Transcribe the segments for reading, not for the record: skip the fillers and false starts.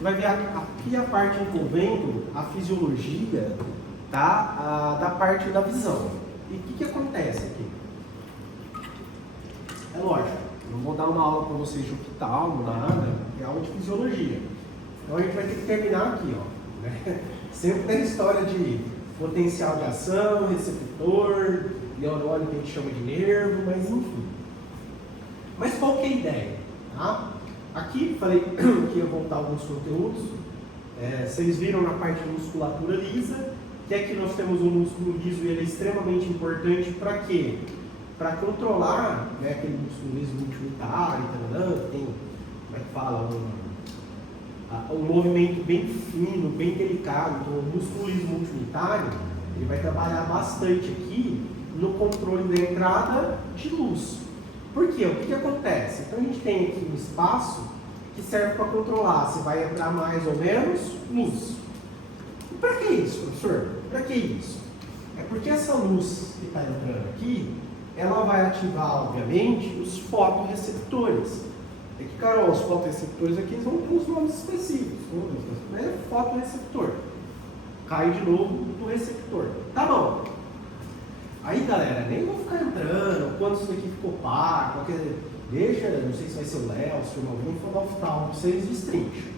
gente vai ver aqui a parte envolvendo a fisiologia da parte da visão. E o que acontece aqui? É lógico, não vou dar uma aula para vocês de oftalmo, nada, é aula de fisiologia. Então a gente vai ter que terminar aqui, ó, né? Sempre tem história de potencial de ação, receptor, neurônio que a gente chama de nervo, mas enfim. Mas qual que é a ideia? Tá? Aqui falei que ia voltar alguns conteúdos. Vocês viram na parte de musculatura lisa, que aqui nós temos um músculo liso e ele é extremamente importante para quê? Para controlar, né, aquele músculo liso multiunitário, tem, como é que fala, um movimento bem fino, bem delicado. Então o músculo liso multiunitário, ele vai trabalhar bastante aqui no controle da entrada de luz. Por quê? O que acontece? Então a gente tem aqui um espaço que serve para controlar se vai entrar mais ou menos luz. E para que isso, professor? Para que isso? É porque essa luz que está entrando aqui, ela vai ativar, obviamente, os fotorreceptores. É que, Carol, os fotorreceptores aqui vão ter uns nomes específicos. Né? Fotorreceptor. Cai de novo no receptor. Tá bom. Aí, galera, nem vou ficar entrando, quando isso daqui ficou opaco, deixa, não sei se vai ser o Léo, se o alguém for dar oftalmo para vocês, destrincha.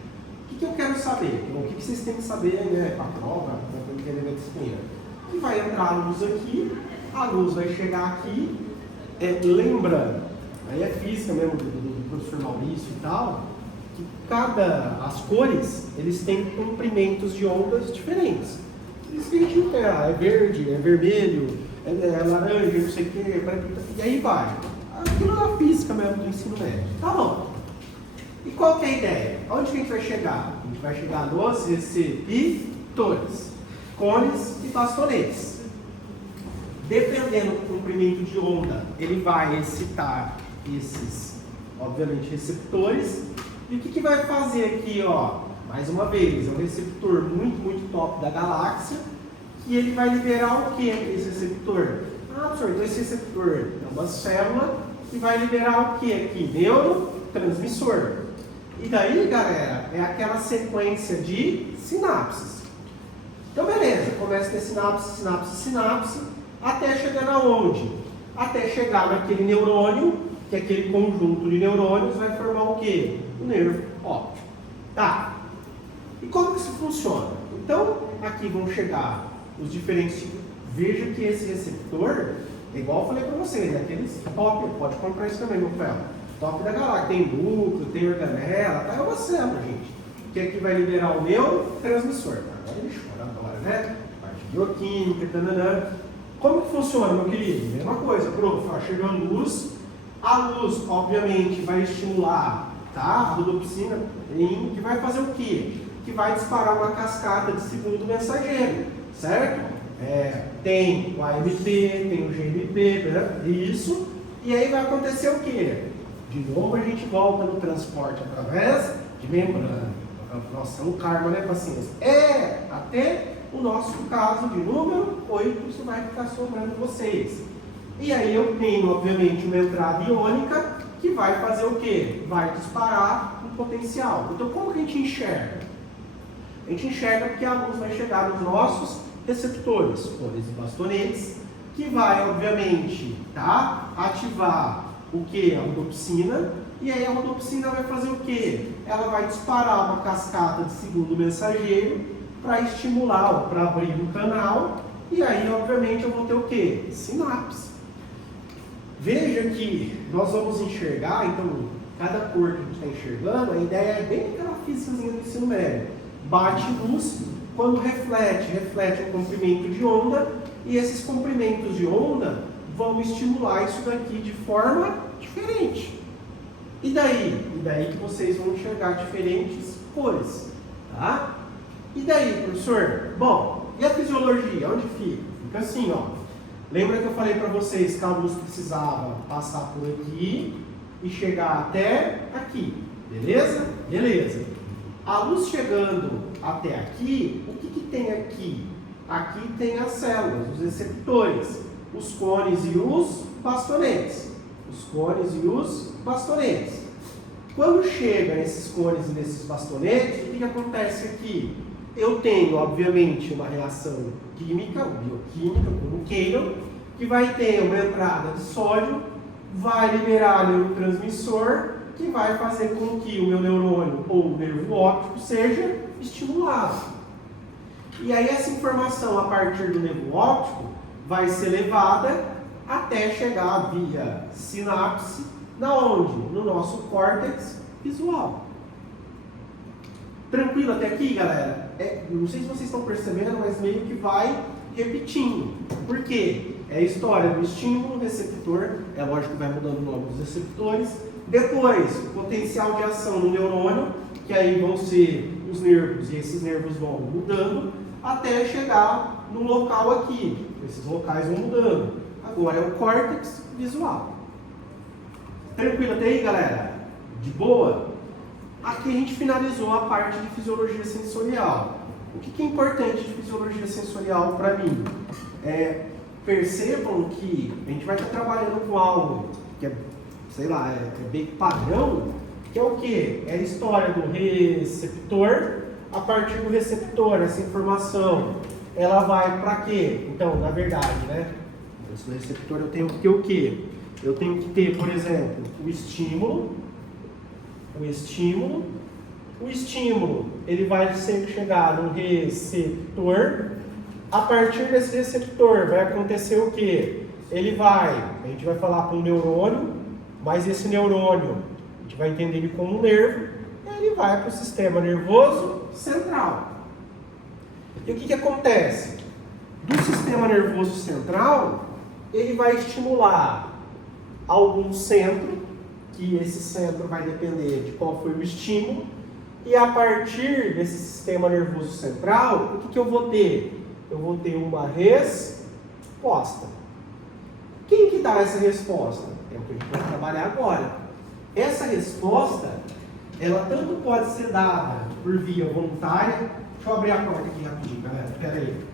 O que eu quero saber? O que vocês têm que saber, né, para a prova, para entender a disciplina? Que vai entrar a luz aqui, a luz vai chegar aqui, lembrando, aí é física mesmo do professor Maurício e tal, que as cores, eles têm comprimentos de ondas diferentes. Eles têm que é verde, é vermelho, é laranja, não sei o que, e aí vai. Aquilo é a física mesmo do ensino médio. Tá bom. E qual que é a ideia? Onde que a gente vai chegar? A gente vai chegar nos receptores, cones e bastonetes. Dependendo do comprimento de onda, ele vai excitar esses, obviamente, receptores. E o que vai fazer aqui, ó? Mais uma vez, é um receptor muito top da galáxia, que ele vai liberar o que esse receptor? Professor, então esse receptor é uma célula que vai liberar o que aqui? Neurotransmissor. E daí, galera, é aquela sequência de sinapses. Então, beleza, começa a ter sinapse, até chegar aonde? Até chegar naquele neurônio, que é aquele conjunto de neurônios vai formar o quê? O nervo óptico. Tá. E como que isso funciona? Então, aqui vão chegar os diferentes tipos. Veja que esse receptor, igual eu falei para vocês, aqueles top, pode comprar isso também, meu fel. Top da galáxia, tem núcleo, tem organela, tá? É uma célula, gente. Que aqui vai liberar o neurotransmissor. Agora ele chora agora, né? Parte bioquímica, tananã. Como que funciona, meu querido? Mesma coisa, prof. Chegando luz, a luz, obviamente, vai estimular, tá? A rodopsina, que vai fazer o quê? Que vai disparar uma cascata de segundo mensageiro, certo? Tem o AMP, tem o GMP, né? Isso. E aí vai acontecer o quê? De novo a gente volta no transporte através de membrana. Nossa, é um karma, né, paciência? Até o nosso caso de número 8, isso vai ficar sobrando vocês. E aí eu tenho, obviamente, uma entrada iônica que vai fazer o quê? Vai disparar um potencial. Então, como que a gente enxerga? A gente enxerga porque a luz vai chegar nos nossos receptores, cones e bastonetes, que vai, obviamente, tá? Ativar o que? A rodopsina. E aí a rodopsina vai fazer o quê? Ela vai disparar uma cascata de segundo mensageiro para estimular ou para abrir um canal. E aí, obviamente, eu vou ter o quê? Sinapse. Veja que nós vamos enxergar, então, cada cor que a gente está enxergando, a ideia é bem aquela físicazinha do ensino médio. Bate luz, quando reflete um comprimento de onda, e esses comprimentos de onda vão estimular isso daqui de forma diferente. E daí? E daí que vocês vão enxergar diferentes cores, tá? E daí, professor? Bom, e a fisiologia? Onde fica? Fica assim, ó. Lembra que eu falei para vocês que a luz precisava passar por aqui e chegar até aqui, beleza? Beleza. A luz chegando até aqui, o que tem aqui? Aqui tem as células, os receptores, os cones e os bastonetes. Os cones e os bastonetes. Quando chega nesses cones e nesses bastonetes, o que acontece aqui? Eu tenho, obviamente, uma reação química, bioquímica, como queiram, que vai ter uma entrada de sódio, vai liberar neurotransmissor, que vai fazer com que o meu neurônio ou o nervo óptico seja estimulado. E aí essa informação a partir do nervo óptico vai ser levada até chegar via sinapse, na onde? No nosso córtex visual. Tranquilo até aqui, galera? Não sei se vocês estão percebendo, mas meio que vai repetindo. Por quê? É a história do estímulo receptor, é lógico que vai mudando o nome dos receptores. Depois, o potencial de ação no neurônio, que aí vão ser os nervos, e esses nervos vão mudando, até chegar no local aqui. Esses locais vão mudando. Agora é o córtex visual. Tranquilo até aí, galera? De boa? Aqui a gente finalizou a parte de fisiologia sensorial. O que é importante de fisiologia sensorial para mim? Percebam que a gente vai estar trabalhando com algo que é, sei lá, é bem padrão, que é o quê? É a história do receptor. A partir do receptor, essa informação, ela vai para quê? Então, na verdade, né? No receptor eu tenho que ter o quê? Eu tenho que ter, por exemplo, o estímulo, ele vai sempre chegar no receptor. A partir desse receptor vai acontecer o quê? A gente vai falar para um neurônio, mas esse neurônio, a gente vai entender ele como um nervo, ele vai para o sistema nervoso central. E o que acontece? Do sistema nervoso central, ele vai estimular algum centro, que esse centro vai depender de qual foi o estímulo, e a partir desse sistema nervoso central, o que eu vou ter? Eu vou ter uma resposta. Quem que dá essa resposta? É o que a gente vai trabalhar agora. Essa resposta, ela tanto pode ser dada por via voluntária. Deixa eu abrir a porta aqui rapidinho, galera. Espera aí.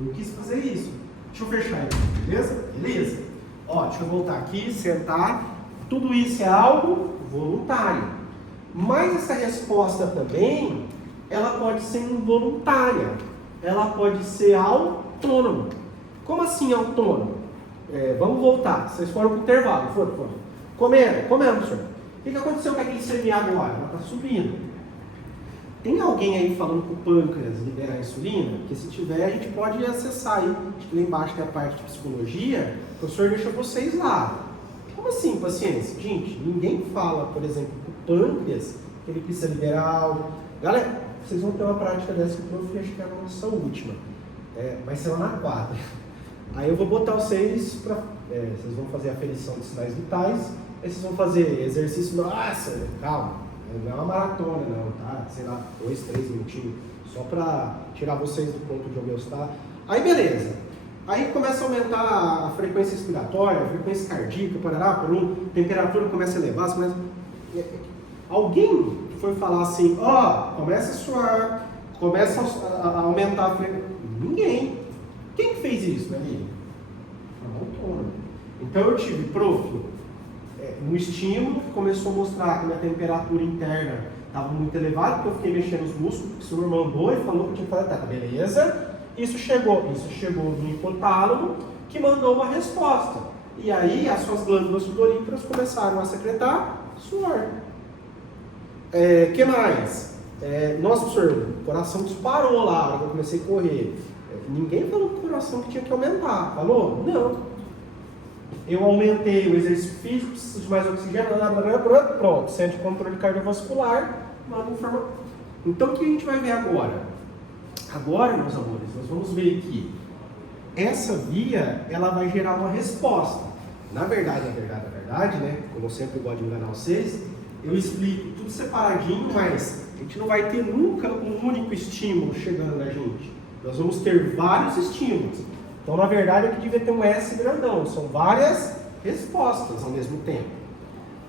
Eu quis fazer isso. Deixa eu fechar aqui, beleza? Beleza? Ó, deixa eu voltar aqui, sentar. Tudo isso é algo voluntário. Mas essa resposta também, ela pode ser involuntária. Ela pode ser autônoma. Como assim autônoma? Vamos voltar. Vocês foram para o intervalo. Foram. Comendo, professor. O que aconteceu com a glicemia agora? Ela está subindo. Tem alguém aí falando para o pâncreas liberar insulina? Porque se tiver, a gente pode acessar aí. Acho que lá embaixo tem a parte de psicologia. O professor deixa vocês lá. Como assim, paciência? Gente, ninguém fala, por exemplo, para o pâncreas que ele precisa liberar algo. Galera, vocês vão ter uma prática dessa que o prof acho que é a nossa última. Vai ser lá na quadra. Aí eu vou botar vocês para... vocês vão fazer a aferição de sinais vitais. Aí vocês vão fazer exercício... Nossa, calma. Não é uma maratona não, tá? Sei lá, 2, 3 minutinhos. Só para tirar vocês do ponto de homeostase. Aí beleza. Aí começa a aumentar a frequência respiratória, a frequência cardíaca, a temperatura começa a elevar. Alguém foi falar assim, começa a suar, começa a aumentar a frequência. Ninguém. Quem que fez isso, né, amigo? Autônomo. Então eu tive, um estímulo que começou a mostrar que minha temperatura interna estava muito elevada, porque eu fiquei mexendo os músculos, porque o senhor mandou e falou que eu tinha que fazer, tá, beleza? Isso chegou no hipotálamo, que mandou uma resposta. E aí as suas glândulas sudoríparas começaram a secretar suor. Que mais? Nossa, professor, o coração disparou lá na hora que eu comecei a correr. Ninguém falou que o coração tinha que aumentar. Falou? Não. Eu aumentei o exercício físico, preciso de mais oxigênio, pronto. Centro de controle cardiovascular, manda informação. Então, o que a gente vai ver agora? Agora, meus amores, nós vamos ver que essa via, ela vai gerar uma resposta. Na verdade, né? Como eu sempre gosto de enganar vocês, eu explico tudo separadinho, mas a gente não vai ter nunca um único estímulo chegando na gente. Nós vamos ter vários estímulos. Então, na verdade, aqui devia ter um S grandão. São várias respostas ao mesmo tempo.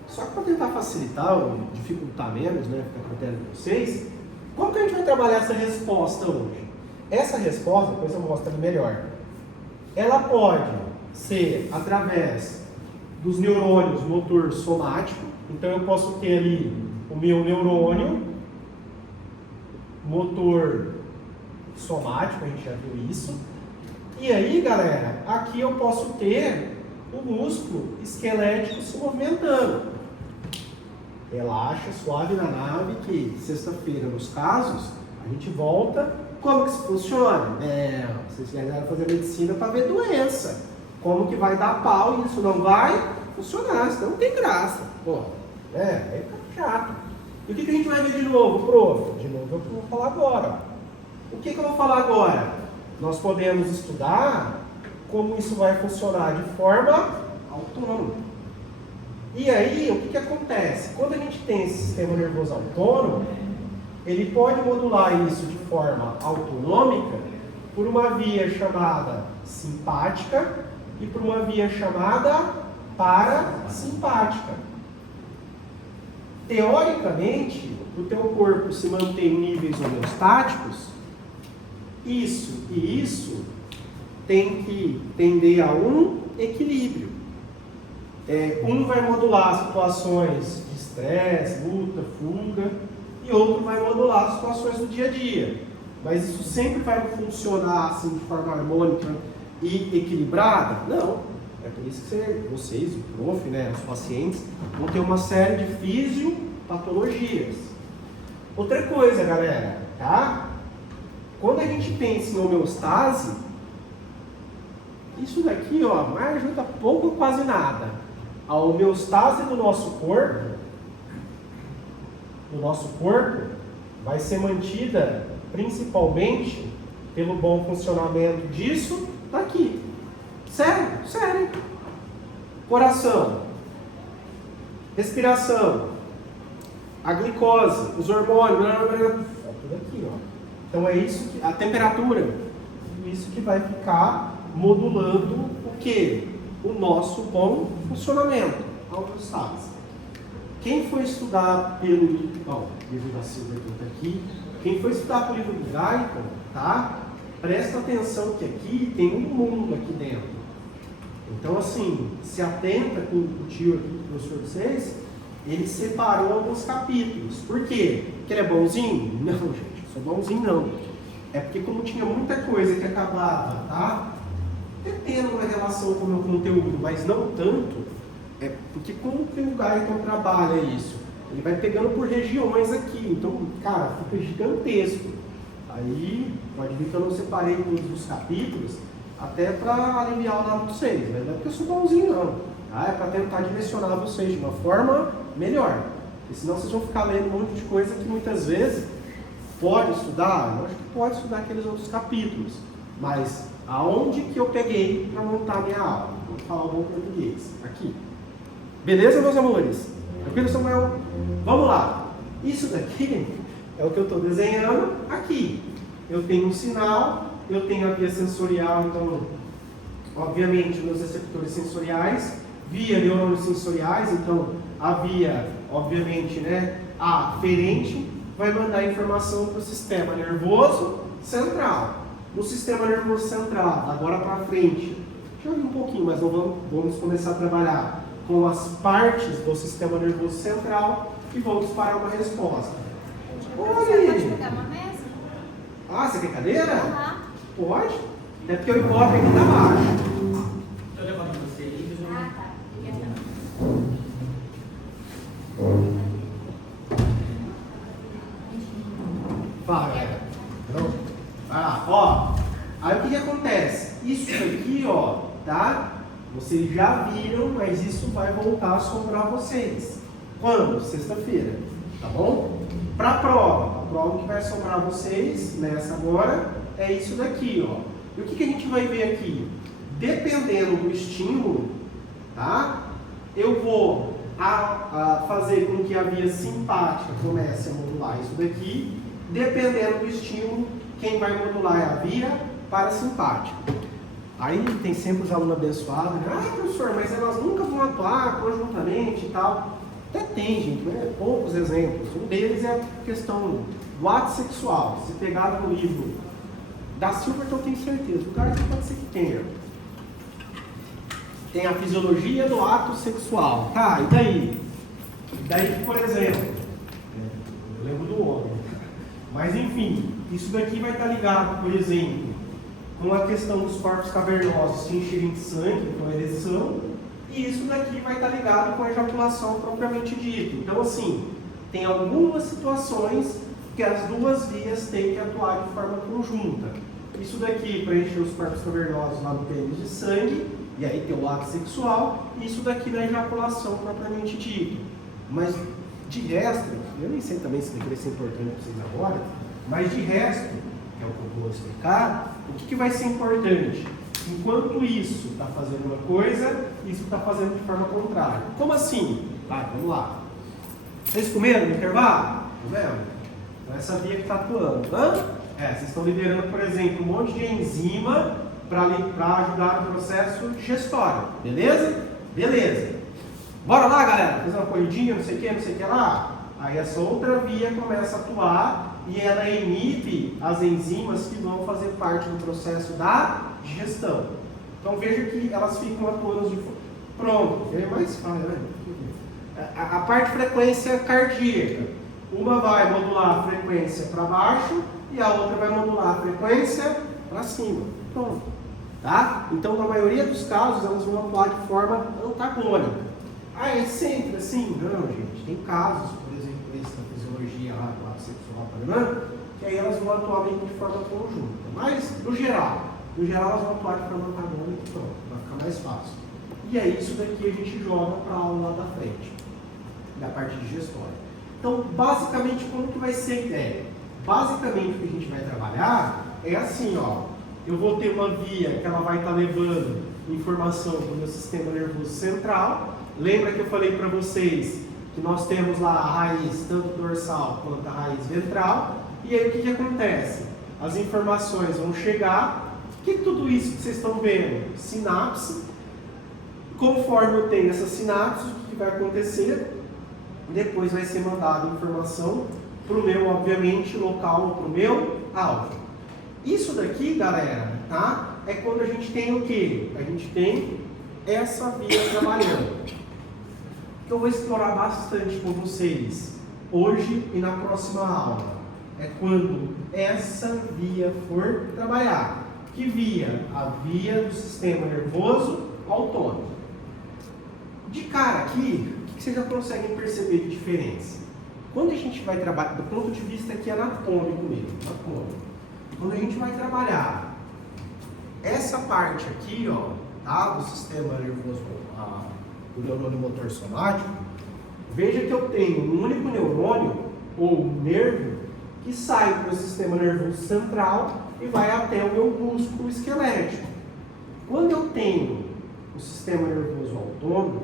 Só que para tentar facilitar ou dificultar menos, né? Fica a critério de vocês. Como que a gente vai trabalhar essa resposta hoje? Essa resposta, depois eu mostro ali melhor. Ela pode ser através dos neurônios motor somático. Então, eu posso ter ali o meu neurônio, motor somático, a gente já viu isso. E aí, galera, aqui eu posso ter o músculo esquelético se movimentando. Relaxa, suave na nave, que sexta-feira, nos casos, a gente volta. Como que isso funciona? Vocês quiseram fazer medicina para ver doença. Como que vai dar pau e isso não vai funcionar, senão não tem graça. Pô, aí fica chato. E o que a gente vai ver de novo, prof? De novo é o que eu vou falar agora. O que eu vou falar agora? Nós podemos estudar como isso vai funcionar de forma autônoma. E aí, o que acontece? Quando a gente tem esse sistema nervoso autônomo, ele pode modular isso de forma autonômica por uma via chamada simpática e por uma via chamada parasimpática. Teoricamente, o teu corpo se mantém em níveis homeostáticos, isso e isso tem que tender a um equilíbrio. Um vai modular situações de estresse, luta, fuga, e outro vai modular situações do dia a dia. Mas isso sempre vai funcionar assim de forma harmônica e equilibrada? Não. É por isso que vocês, o prof, né, os pacientes, vão ter uma série de fisiopatologias. Outra coisa, galera, tá? Quando a gente pensa em homeostase, isso daqui, ó, não ajuda pouco ou quase nada. A homeostase do nosso corpo vai ser mantida principalmente pelo bom funcionamento disso daqui. Sério. Coração, respiração, a glicose, os hormônios, tudo aqui, ó. Então é isso que a temperatura, tudo isso que vai ficar modulando o quê? O nosso bom funcionamento, a homeostase. Quem foi estudar pelo livro da Silva aqui, quem foi estudar pelo livro do Guyton, tá? Presta atenção que aqui tem um mundo aqui dentro. Então, assim, se atenta com o tio aqui, o professor de vocês, ele separou alguns capítulos. Por quê? Porque ele é bonzinho? Não, gente, sou bonzinho não. É porque como tinha muita coisa que acabava, tá? Até tendo uma relação com o meu conteúdo, mas não tanto, é porque como que o Guyton trabalha isso? Ele vai pegando por regiões aqui, então, cara, fica gigantesco. Aí, pode ver que eu não separei todos os capítulos, até para aliviar o lado de vocês, mas não é porque eu sou bonzinho não, tá? É para tentar direcionar vocês de uma forma melhor, porque senão vocês vão ficar lendo um monte de coisa que muitas vezes pode estudar, eu acho que pode estudar aqueles outros capítulos, mas aonde que eu peguei para montar a minha aula? Vou falar um bom português, aqui. Beleza, meus amores? Tranquilo, Samuel? Vamos lá. Isso daqui é o que eu estou desenhando aqui. Eu tenho um sinal, eu tenho a via sensorial, então, obviamente, meus receptores sensoriais, via neurônios sensoriais, então, a via, obviamente, né, aferente, vai mandar informação para o sistema nervoso central. No sistema nervoso central, agora para frente, deixa eu ver um pouquinho, mas vamos começar a trabalhar com as partes do sistema nervoso central e vamos para uma resposta. Pode pegar uma mesa? Ah, você quer cadeira? Uhum. Pode. É porque o hipócrita aqui está baixo. Eu levanto você e Ah, tá. Fala, galera. Ó. Aí o que acontece? Isso aqui, ó, tá? Vocês já viram, mas isso vai voltar a assombrar vocês. Quando? Sexta-feira. Tá bom? Para a prova que vai assombrar vocês nessa agora é isso daqui, ó. E o que a gente vai ver aqui? Dependendo do estímulo, tá? Eu vou fazer com que a via simpática comece a modular isso daqui. Dependendo do estímulo, quem vai modular é a via parasimpática. Aí tem sempre os alunos abençoados, né? Ah, professor, mas elas nunca vão atuar conjuntamente e tal. Até tem, gente, né? Poucos exemplos. Um deles é a questão do ato sexual. Se pegar no livro da Silva, eu tenho certeza. O cara pode ser que tenha. Tem a fisiologia do ato sexual. Tá, e daí? Daí, por exemplo, eu lembro do homem. Mas enfim, isso daqui vai estar ligado, por exemplo, com a questão dos corpos cavernosos se encherem de sangue, com a ereção, e isso daqui vai estar ligado com a ejaculação propriamente dita. Então, assim, tem algumas situações que as duas vias têm que atuar de forma conjunta. Isso daqui para encher os corpos cavernosos lá no pênis de sangue, e aí tem o ato sexual, e isso daqui na ejaculação propriamente dita. Mas de resto, eu nem sei também se deveria ser importante para vocês agora, mas de resto, que é o que eu vou explicar, o que vai ser importante? Enquanto isso está fazendo uma coisa, isso está fazendo de forma contrária. Como assim? Tá, vamos lá. Vocês comeram no intervalo? Tá vendo? Então essa via que está atuando. Vocês estão liberando, por exemplo, um monte de enzima para ajudar no processo digestório. Beleza? Beleza. Bora lá, galera? Fazer uma corridinha, não sei o que lá. Aí essa outra via começa a atuar e ela emite as enzimas que vão fazer parte do processo da digestão. Então veja que elas ficam atuando de forma. Pronto, é mais fácil, né? A parte de frequência cardíaca. Uma vai modular a frequência para baixo e a outra vai modular a frequência para cima. Pronto. Tá? Então, na maioria dos casos, elas vão atuar de forma antagônica. É sempre assim? Não, gente. Tem casos, por exemplo, esse da fisiologia lá, do ato sexual, que aí elas vão atuar meio que de forma conjunta. Mas, no geral, elas vão atuar de forma antagônica e pronto, vai ficar mais fácil. E aí, isso daqui a gente joga para a aula lá da frente, da parte digestória. Então, basicamente, como que vai ser a ideia? Basicamente, o que a gente vai trabalhar é assim, ó. Eu vou ter uma via que ela vai estar levando informação para o meu sistema nervoso central. Lembra que eu falei para vocês que nós temos lá a raiz, tanto dorsal quanto a raiz ventral. E aí, o que acontece? As informações vão chegar. O que tudo isso que vocês estão vendo? Sinapse. Conforme eu tenho essa sinapse, o que vai acontecer? Depois vai ser mandada informação para o meu, obviamente, local, para o meu alvo. Isso daqui, galera, tá? É quando a gente tem o quê? A gente tem essa via trabalhando. Que eu vou explorar bastante com vocês hoje e na próxima aula. É quando essa via for trabalhar. Que via? A via do sistema nervoso autônomo. De cara aqui, o que vocês já conseguem perceber de diferença? Quando a gente vai trabalhar, do ponto de vista aqui anatômico mesmo, quando a gente vai trabalhar essa parte aqui, ó, tá, do sistema nervoso, do neurônio motor somático, veja que eu tenho um único neurônio, ou nervo, que sai do meu sistema nervoso central e vai até o meu músculo esquelético. Quando eu tenho o sistema nervoso autônomo,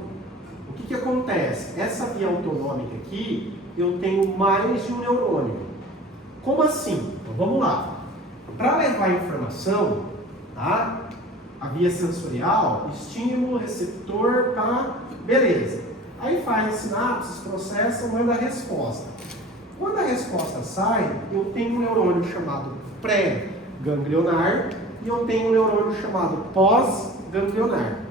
o que acontece? Essa via autonômica aqui, eu tenho mais de um neurônio. Como assim? Então vamos lá. Para levar informação, tá? A via sensorial, estímulo, receptor, tá? Beleza. Aí faz sinapses, processa, manda a resposta. Quando a resposta sai, eu tenho um neurônio chamado pré-ganglionar e eu tenho um neurônio chamado pós-ganglionar.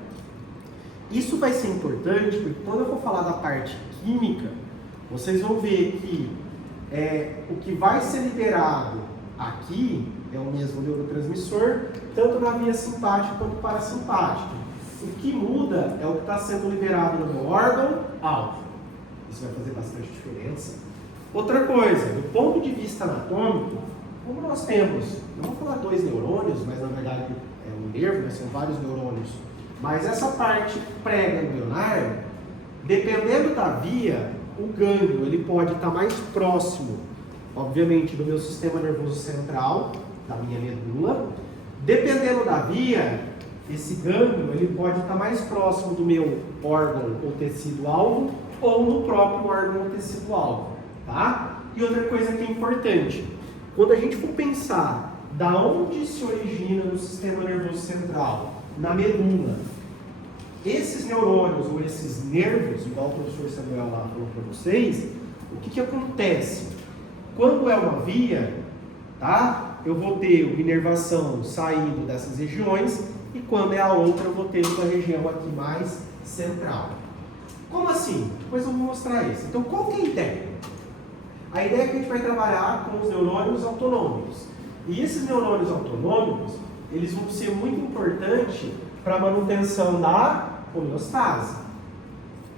Isso vai ser importante porque quando eu for falar da parte química, vocês vão ver que o que vai ser liberado aqui é o mesmo neurotransmissor, tanto na via simpática quanto parasimpática. O que muda é o que está sendo liberado no meu órgão-alvo. Isso vai fazer bastante diferença. Outra coisa, do ponto de vista anatômico, como nós temos, não vou falar 2 neurônios, mas na verdade é um nervo, mas são vários neurônios. Mas essa parte pré-ganglionar, dependendo da via, o gânglio ele pode estar mais próximo, obviamente, do meu sistema nervoso central, da minha medula. Dependendo da via, esse gânglio ele pode estar mais próximo do meu órgão ou tecido-alvo ou no próprio órgão ou tecido-alvo, tá? E outra coisa que é importante, quando a gente for pensar da onde se origina no sistema nervoso central, na medula, esses neurônios ou esses nervos, igual o professor Samuel lá falou para vocês, o que acontece? Quando é uma via, tá? Eu vou ter inervação saindo dessas regiões e quando é a outra eu vou ter uma região aqui mais central. Como assim? Depois eu vou mostrar isso. Então qual que é a ideia? A ideia é que a gente vai trabalhar com os neurônios autonômicos. E esses neurônios autonômicos, eles vão ser muito importantes para a manutenção da homeostase.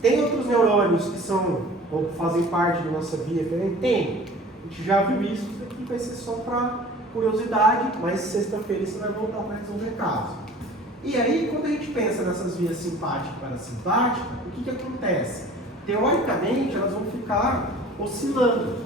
Tem outros neurônios que são ou fazem parte da nossa via? Tem. A gente já viu isso aqui, vai ser só para curiosidade, mas sexta-feira você vai voltar para resolver caso. E aí, quando a gente pensa nessas vias simpática e parasimpática, o que acontece? Teoricamente, elas vão ficar oscilando.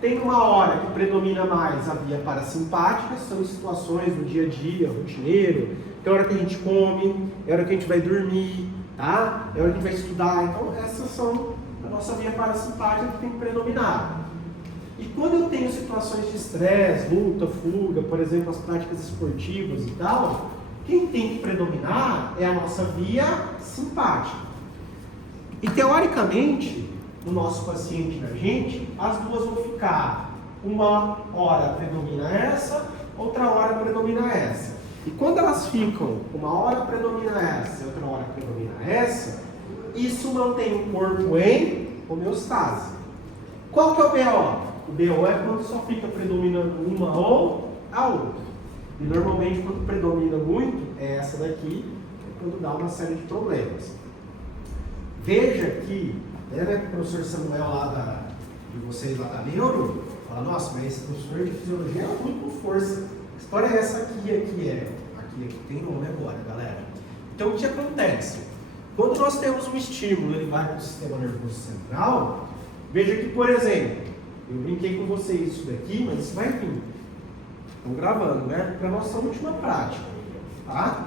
Tem uma hora que predomina mais a via parasimpática, são situações do dia a dia, rotineiro, tem hora que a gente come, é hora que a gente vai dormir, tá? É hora que a gente vai estudar. Então, essas são a nossa via parasimpática que tem que predominar. E quando eu tenho situações de estresse, luta, fuga, por exemplo, as práticas esportivas e tal, quem tem que predominar é a nossa via simpática. E teoricamente, o nosso paciente e a gente, as duas vão ficar, uma hora predomina essa, outra hora predomina essa. E quando elas ficam, uma hora predomina essa e outra hora predomina essa, isso mantém o corpo em homeostase. Qual que é o BO? O BO é quando só fica predominando uma ou a outra. E normalmente quando predomina muito, é essa daqui, é quando dá uma série de problemas. Veja que, né, o professor Samuel lá de vocês lá da Neuro, fala, nossa, mas esse professor de fisiologia é muito com força. A história é essa aqui tem nome agora, galera. Então o que acontece? Quando nós temos um estímulo, ele vai para o sistema nervoso central, veja que, por exemplo, eu brinquei com vocês isso daqui, mas isso vai vir. Estou gravando, né? Para a nossa última prática, tá?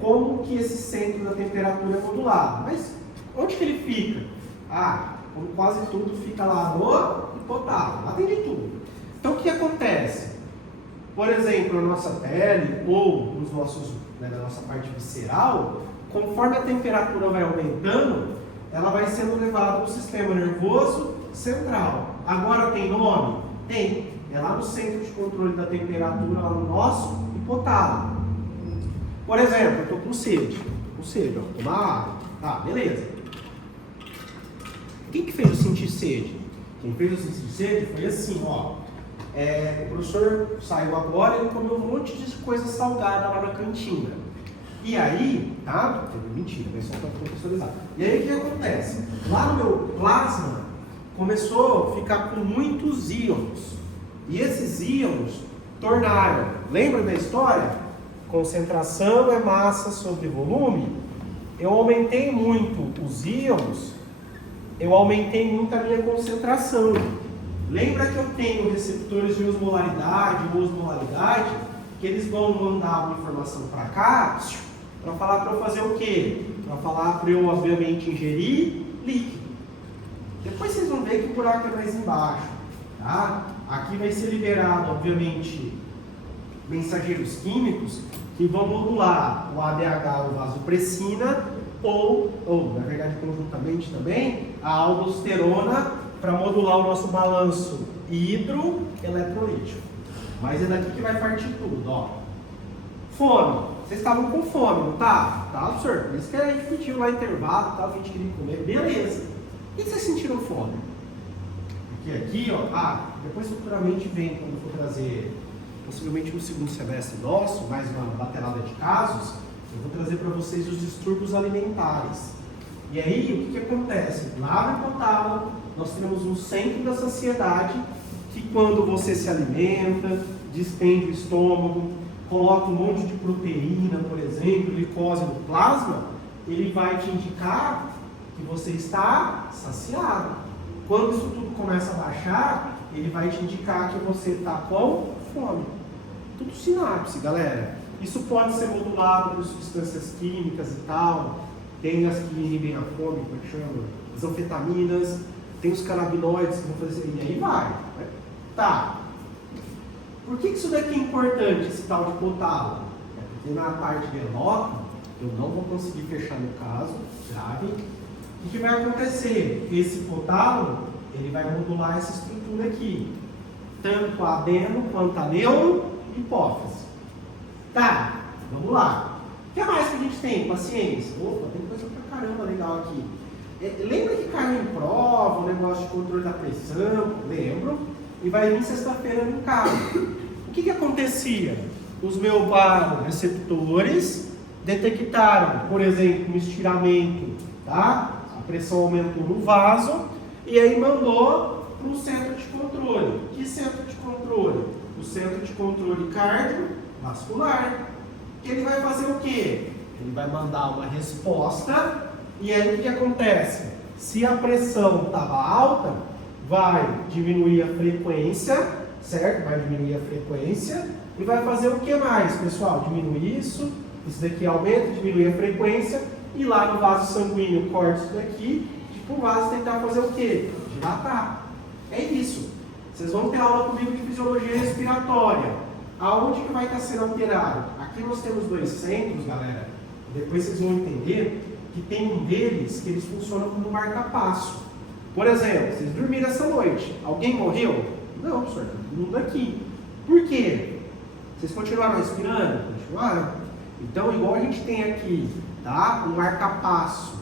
Como que esse centro da temperatura é modulado. Mas onde que ele fica? Como quase tudo fica lá no hipotálamo, lá tem de tudo. Então o que acontece? Por exemplo, na nossa pele ou nos nossos, na nossa parte visceral, conforme a temperatura vai aumentando, ela vai sendo levada para o sistema nervoso central. Agora tem nome? Tem. É lá no centro de controle da temperatura, lá no nosso hipotálamo. Por exemplo, eu estou com sede, ó, tomar água. Tá, beleza. Quem que fez eu sentir sede? Quem fez eu sentir sede foi assim, ó. O professor saiu agora e ele comeu um monte de coisa salgada lá na cantina. E aí, tá? Mentira, mas só para contextualizar. E aí o que acontece? Lá no meu plasma começou a ficar com muitos íons. E esses íons tornaram, lembra da história? Concentração é massa sobre volume. Eu aumentei muito os íons, eu aumentei muito a minha concentração. Lembra que eu tenho receptores de osmolaridade ou osmolaridade, que eles vão mandar uma informação para cá, para falar para eu fazer o quê? Para falar para eu, obviamente, ingerir líquido. Depois vocês vão ver que o buraco é mais embaixo, tá? Aqui vai ser liberado, obviamente, mensageiros químicos que vão modular o ADH ou vasopressina ou, na verdade, conjuntamente também, a aldosterona para modular o nosso balanço hidroeletrolítico. Mas é daqui que vai partir tudo, ó. Fome. Vocês estavam com fome, não tá? Tá, professor? Por isso que a gente pediu lá intervalo, tá? A gente queria comer. Beleza. E vocês sentiram fome? Porque aqui, ó, depois futuramente vem, quando for trazer, possivelmente no segundo semestre nosso, mais uma batelada de casos, eu vou trazer para vocês os distúrbios alimentares. E aí, o que acontece? Lá no hipotálamo, nós temos um centro da saciedade que quando você se alimenta, distende o estômago, coloca um monte de proteína, por exemplo, glicose no plasma, ele vai te indicar que você está saciado. Quando isso tudo começa a baixar, ele vai te indicar que você está com fome. Tudo sinapse, galera. Isso pode ser modulado por substâncias químicas e tal. Tem as que inibem a fome, como é que chama? As anfetaminas. Tem os canabinoides que vão fazer isso. E aí vai. Tá. Por que isso daqui é importante, esse tal de hipotálamo? Porque na parte de Eloque, eu não vou conseguir fechar no caso, grave. O que vai acontecer? Esse hipotálamo, ele vai modular essa estrutura aqui. Tanto a adeno quanto a neurohipófise. Tá, vamos lá. O que mais que a gente tem? Paciência. Opa, tem coisa pra caramba legal aqui. Lembra que caiu em prova o negócio de controle da pressão? Lembro. E vai vir sexta-feira no carro. O que acontecia? Os meus receptores detectaram, por exemplo, um estiramento, tá? A pressão aumentou no vaso e aí mandou para o centro de controle. Que centro de controle? O centro de controle cardiovascular. Ele vai fazer o quê? Ele vai mandar uma resposta e aí o que acontece? Se a pressão estava alta, vai diminuir a frequência, certo? Vai diminuir a frequência e vai fazer o que mais, pessoal? Diminuir isso daqui aumenta, diminui a frequência e lá no vaso sanguíneo corta isso daqui, o vaso tentar fazer o quê? Dilatar. É isso. Vocês vão ter aula comigo de fisiologia respiratória. Aonde que vai estar sendo alterado? Aqui nós temos 2 centros, galera. Depois vocês vão entender que tem um deles que eles funcionam como marca-passo. Por exemplo, vocês dormiram essa noite. Alguém morreu? Não, senhor. Todo mundo aqui. Por quê? Vocês continuaram respirando? Continuaram. Então, igual a gente tem aqui, tá? Um marca-passo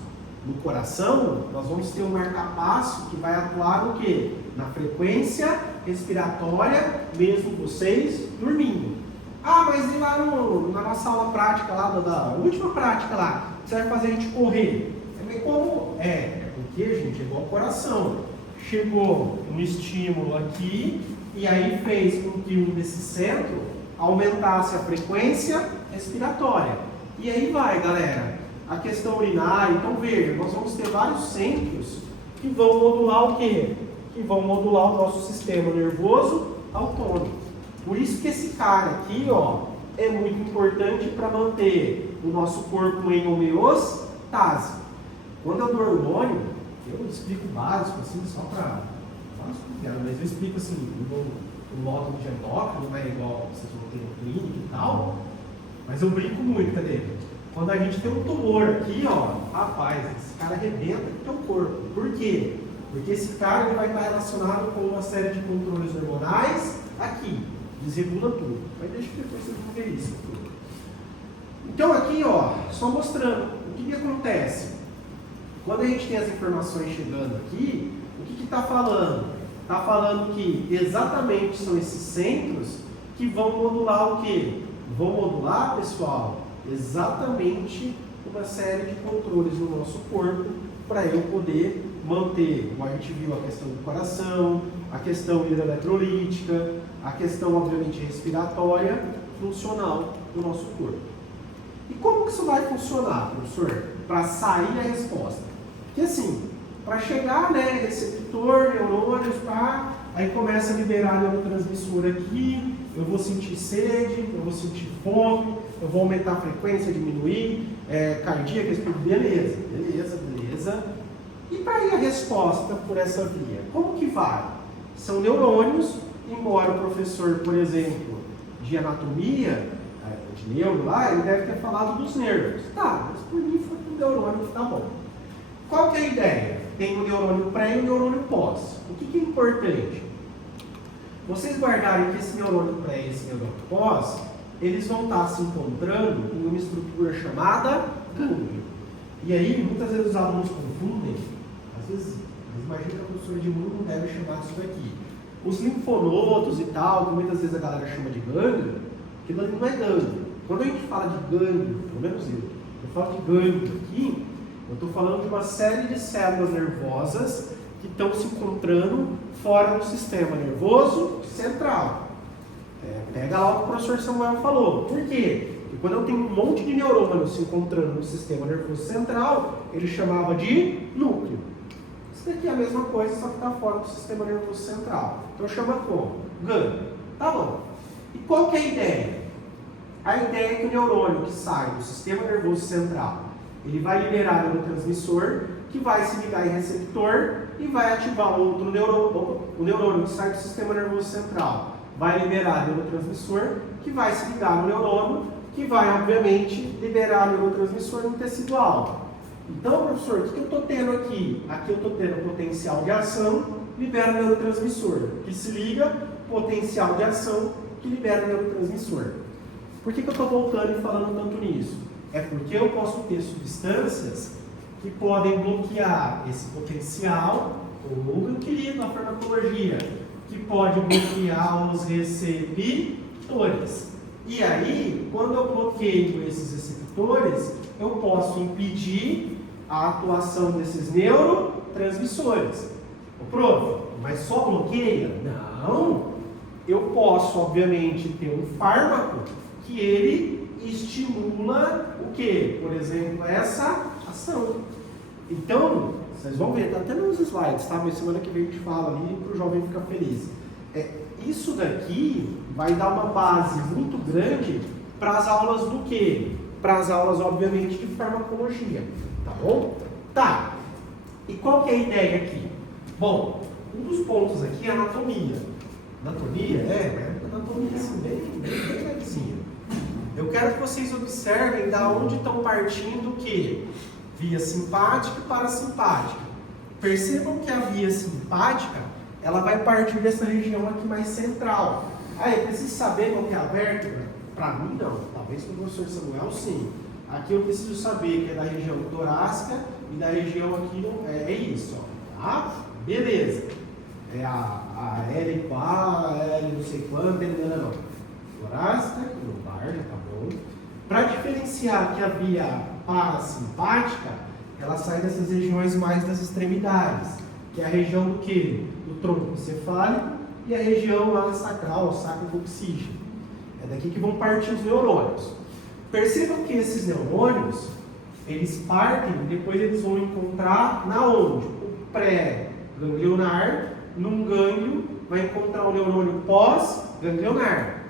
no coração, nós vamos ter um marca-passo que vai atuar no quê? Na frequência respiratória, mesmo vocês dormindo. Ah, mas e lá na nossa aula prática lá, da última prática lá, você vai fazer a gente correr? É como? É porque, gente, é igual ao coração. Chegou um estímulo aqui e aí fez com que um desse centro aumentasse a frequência respiratória. E aí vai, galera. A questão urinária, então veja, nós vamos ter vários centros que vão modular o quê? Que vão modular o nosso sistema nervoso autônomo. Por isso que esse cara aqui, ó, é muito importante para manter o nosso corpo em homeostase. Quando eu dou hormônio, eu explico básico, assim, só para... Mas eu explico assim, no módulo de endócrino, não é igual vocês vão ter no clínico e tal, mas eu brinco muito, cadê? Quando a gente tem um tumor aqui, ó, rapaz, esse cara arrebenta com o teu corpo. Por quê? Porque esse cara ele vai estar relacionado com uma série de controles hormonais aqui. Desregula tudo. Mas deixa que depois vocês vão ver isso tudo. Então aqui, ó, só mostrando o que acontece. Quando a gente tem as informações chegando aqui, o que está falando? Está falando que exatamente são esses centros que vão modular o quê? Vão modular, pessoal, exatamente uma série de controles no nosso corpo para eu poder manter, como a gente viu, a questão do coração, a questão hidroeletrolítica, a questão, obviamente, respiratória, funcional do nosso corpo. E como que isso vai funcionar, professor? Para sair a resposta. Porque assim, para chegar, né, receptor, neurônios, pá, aí começa a liberar neurotransmissor aqui, eu vou sentir sede, eu vou sentir fome, eu vou aumentar a frequência, diminuir, cardíaca, beleza. E para ir a resposta por essa via? Como que vai? São neurônios, embora o professor, por exemplo, de anatomia, de neuro lá, ele deve ter falado dos nervos. Tá, mas por mim foi com o neurônio que tá bom. Qual que é a ideia? Tem o neurônio pré e o neurônio pós. O que é importante? Vocês guardarem que esse neurônio pré e esse neurônio pós, eles vão estar se encontrando em uma estrutura chamada gânglio. E aí, muitas vezes os alunos confundem, às vezes imagina que a professora de imuno não deve chamar isso daqui. Os linfonodos e tal, que muitas vezes a galera chama de gânglio, aquilo ali não é gânglio. Quando a gente fala de gânglio, pelo menos eu falo de gânglio aqui, eu estou falando de uma série de células nervosas que estão se encontrando fora do sistema nervoso central. Pega lá o que o professor Samuel falou. Por quê? Porque quando eu tenho um monte de neurônios se encontrando no sistema nervoso central, ele chamava de núcleo. Isso daqui é a mesma coisa, só que está fora do sistema nervoso central. Então chama como? Gânglio. Tá bom. E qual que é a ideia? A ideia é que o neurônio que sai do sistema nervoso central, ele vai liberar neurotransmissor, que vai se ligar em receptor e vai ativar outro neurônio. O neurônio que sai do sistema nervoso central vai liberar neurotransmissor, que vai se ligar no neurônio, que vai, obviamente, liberar neurotransmissor no tecido alvo. Então, professor, o que eu estou tendo aqui? Aqui eu estou tendo potencial de ação, libera neurotransmissor, que se liga, potencial de ação, que libera neurotransmissor. Por que eu estou voltando e falando tanto nisso? É porque eu posso ter substâncias que podem bloquear esse potencial, o nucleoquílido, a farmacologia, que pode bloquear os receptores. E aí, quando eu bloqueio esses receptores, eu posso impedir a atuação desses neurotransmissores. Ô, prof, mas só bloqueia? Não. Eu posso, obviamente, ter um fármaco que ele estimula o quê? Por exemplo, essa ação. Então, vocês vão ver, tá até nos slides, tá? Mas semana que vem a gente fala ali para o jovem ficar feliz. Isso daqui vai dar uma base muito grande para as aulas do quê? Para as aulas, obviamente, de farmacologia, tá bom? Tá. E qual que é a ideia aqui? Bom, um dos pontos aqui é a anatomia. Anatomia? Anatomia assim, bem levezinha. Eu quero que vocês observem da onde estão partindo o quê? Via simpática e parasimpática. Percebam que a via simpática ela vai partir dessa região aqui mais central. Eu preciso saber qual que é a vértebra? Para mim, não. Talvez para o professor Samuel, sim. Aqui eu preciso saber que é da região torácica e da região aqui, é isso, ó, tá? Beleza. É a L pá, L não sei quanto, não. Torácica, lombar, já tá bom. Para diferenciar que a via parasimpática, ela sai dessas regiões mais das extremidades, que é a região do quê? Do tronco cefálico e a região lá sacral, o sacro do oxígeno. É daqui que vão partir os neurônios. Percebam que esses neurônios, eles partem e depois eles vão encontrar na onde? O pré-ganglionar, num gânglio, vai encontrar o neurônio pós-ganglionar.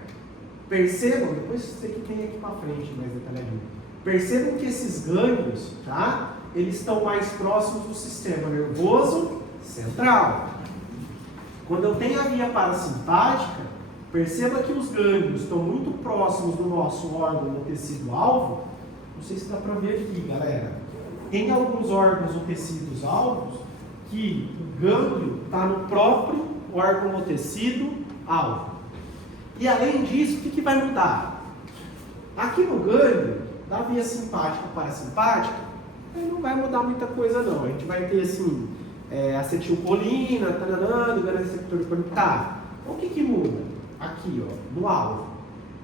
Percebam, depois isso aqui tem aqui para frente mais detalhadinho. Percebam que esses gânglios, tá? Eles estão mais próximos do sistema nervoso central. Quando eu tenho a via parasimpática, perceba que os gânglios estão muito próximos do nosso órgão ou tecido-alvo. Não sei se dá para ver aqui, galera. Tem alguns órgãos ou tecidos-alvos que o gânglio está no próprio órgão ou tecido-alvo. E além disso, o que vai mudar? Aqui no gânglio, da via simpática para simpática, não vai mudar muita coisa não. A gente vai ter assim, acetilcolina, ligando receptor de colina. Tá. O que muda? Aqui, ó, no alvo.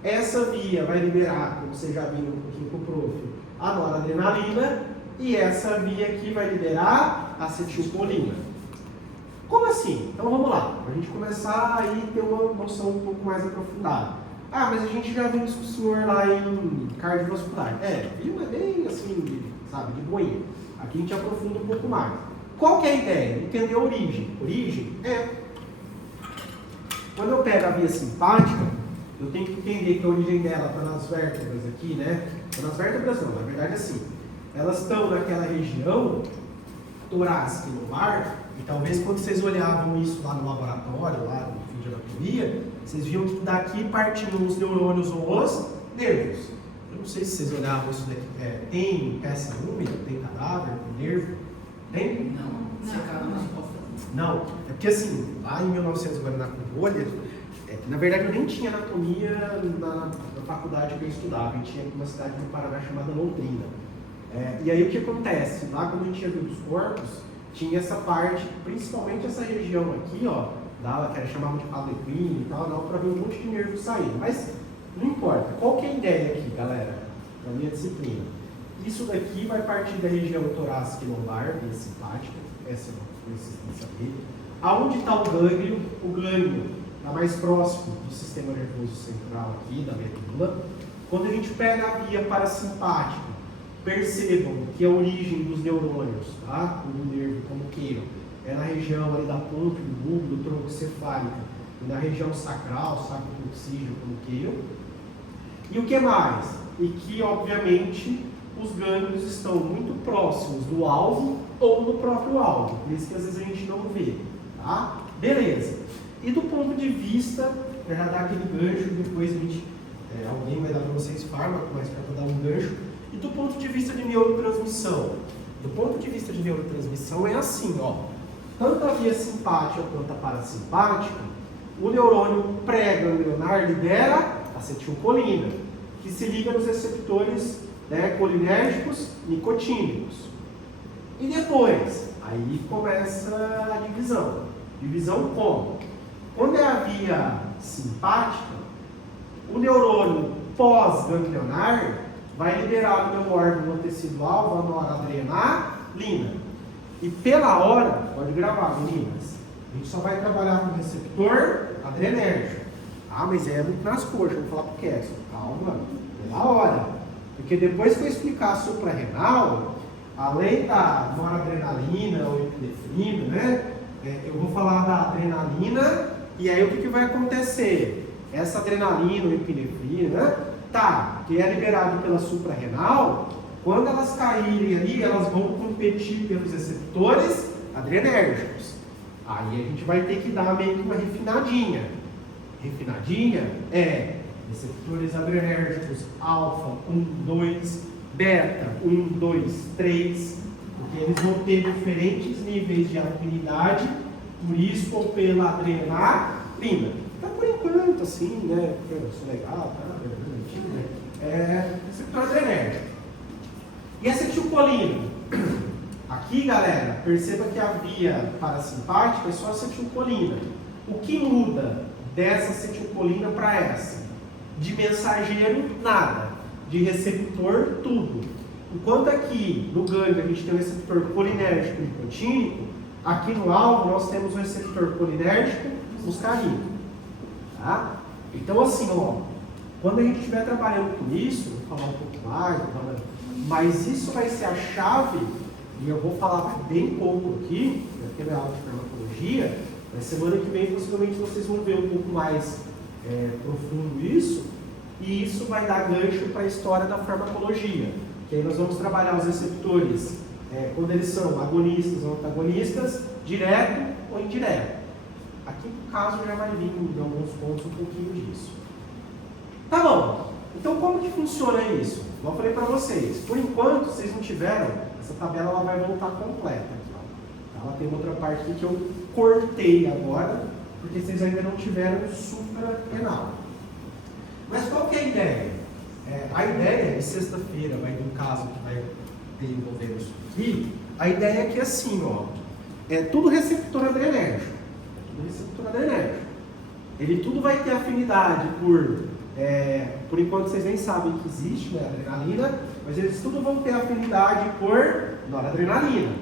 Essa via vai liberar, como você já viu um pouquinho com o prof, a noradrenalina, e essa via aqui vai liberar a acetilcolina. Como assim? Então vamos lá, para a gente começar a ter uma noção um pouco mais aprofundada. Mas a gente já viu isso com o senhor lá em cardiovascular. Viu, mas bem assim, sabe, de boinha. Aqui a gente aprofunda um pouco mais. Qual que é a ideia? Entender a origem. Origem quando eu pego a via simpática, eu tenho que entender que a origem dela está nas vértebras aqui, né? Nas vértebras não, na verdade assim. Elas estão naquela região torácica e lombar, e talvez quando vocês olhavam isso lá no laboratório, lá no fim de anatomia, vocês viam que daqui partiam os neurônios ou os nervos. Eu não sei se vocês olhavam isso daqui. Tem peça úmida, tem cadáver, tem nervo? Tem? Não, secado nas costas. Não, é porque assim, lá em 1900 Guaraná com bolha, na verdade eu nem tinha anatomia na faculdade que eu estudava, eu tinha uma cidade no Paraná chamada Londrina. E aí o que acontece? Lá quando a gente ia ver os corpos, tinha essa parte, principalmente essa região aqui, ó, que era chamada de palequim e tal, dava pra ver um monte de nervo saindo. Mas não importa. Qual que é a ideia aqui, galera, da minha disciplina? Isso daqui vai partir da região torácica e lombar, via simpática, essa é uma consistência dele. Aonde está o gânglio? O gânglio está mais próximo do sistema nervoso central aqui, da medula. Quando a gente pega a via parasimpática, percebam que a origem dos neurônios, tá? Do nervo, como queiram, é na região ali da ponta do bulbo, do tronco cefálico, e na região sacral, sacro do oxígeno, como queiram. E o que mais? E que, obviamente, os gânglios estão muito próximos do alvo ou do próprio alvo, por isso que às vezes a gente não vê, tá? Beleza. E do ponto de vista, para já dar aquele gancho, depois a gente, alguém vai dar para vocês fármaco, mas para dar um gancho. E do ponto de vista de neurotransmissão? Do ponto de vista de neurotransmissão é assim, ó. Tanto a via simpática quanto a parasimpática, o neurônio pré-ganglionar libera acetilcolina, que se liga nos receptores, né, colinérgicos nicotínicos. E depois, aí começa a divisão. Divisão como? Quando é a via simpática, o neurônio pós-ganglionar vai liberar no meu órgão no tecido-alvo a noradrenalina. E pela hora, pode gravar, meninas, a gente só vai trabalhar com o receptor adrenérgico. Ah, mas é muito nas coxas, vou falar pro Kesson. Calma, pela hora. Porque depois que eu explicar a suprarrenal, além da noradrenalina ou epinefrina, né? Eu vou falar da adrenalina, e aí o que vai acontecer? Essa adrenalina ou epinefrina, né? Tá, que é liberado pela suprarrenal, quando elas caírem ali, elas vão competir pelos receptores adrenérgicos. Aí a gente vai ter que dar meio que uma refinadinha. Refinadinha é receptores adrenérgicos alfa 1, 2, beta 1, 2, 3, porque eles vão ter diferentes níveis de afinidade, por isso ou pela adrenalina. Então, por enquanto, assim, né? Isso é legal, tá? Receptor adrenérgico. E acetilcolina? Aqui, galera, perceba que a via parasimpática é só acetilcolina. O que muda dessa acetilcolina para essa? De mensageiro, nada. De receptor, tudo. Enquanto aqui no gânglio a gente tem o receptor colinérgico nicotínico, aqui no alvo nós temos o receptor colinérgico muscarínico. Tá? Então, assim, ó, quando a gente estiver trabalhando com isso, vou falar um pouco mais, mas isso vai ser a chave, e eu vou falar bem pouco aqui, porque é aula de farmacologia. Na semana que vem, possivelmente, vocês vão ver um pouco mais profundo isso, e isso vai dar gancho para a história da farmacologia, que aí nós vamos trabalhar os receptores, quando eles são agonistas ou antagonistas, direto ou indireto. Aqui, no caso, já vai vir em alguns pontos um pouquinho disso. Tá bom, então como que funciona isso? Como eu falei para vocês, por enquanto, vocês não tiveram, essa tabela ela vai voltar completa aqui, ó. Ela tem outra parte aqui que eu cortei agora, porque vocês ainda não tiveram suprarrenal. Mas qual que é a ideia? A ideia, e sexta-feira vai ter um caso que vai ter envolvendo isso aqui, a ideia é que assim, ó, é tudo receptor adrenérgico. Tudo receptor adrenérgico. Ele tudo vai ter afinidade por enquanto vocês nem sabem que existe, né, adrenalina, mas eles tudo vão ter afinidade por noradrenalina.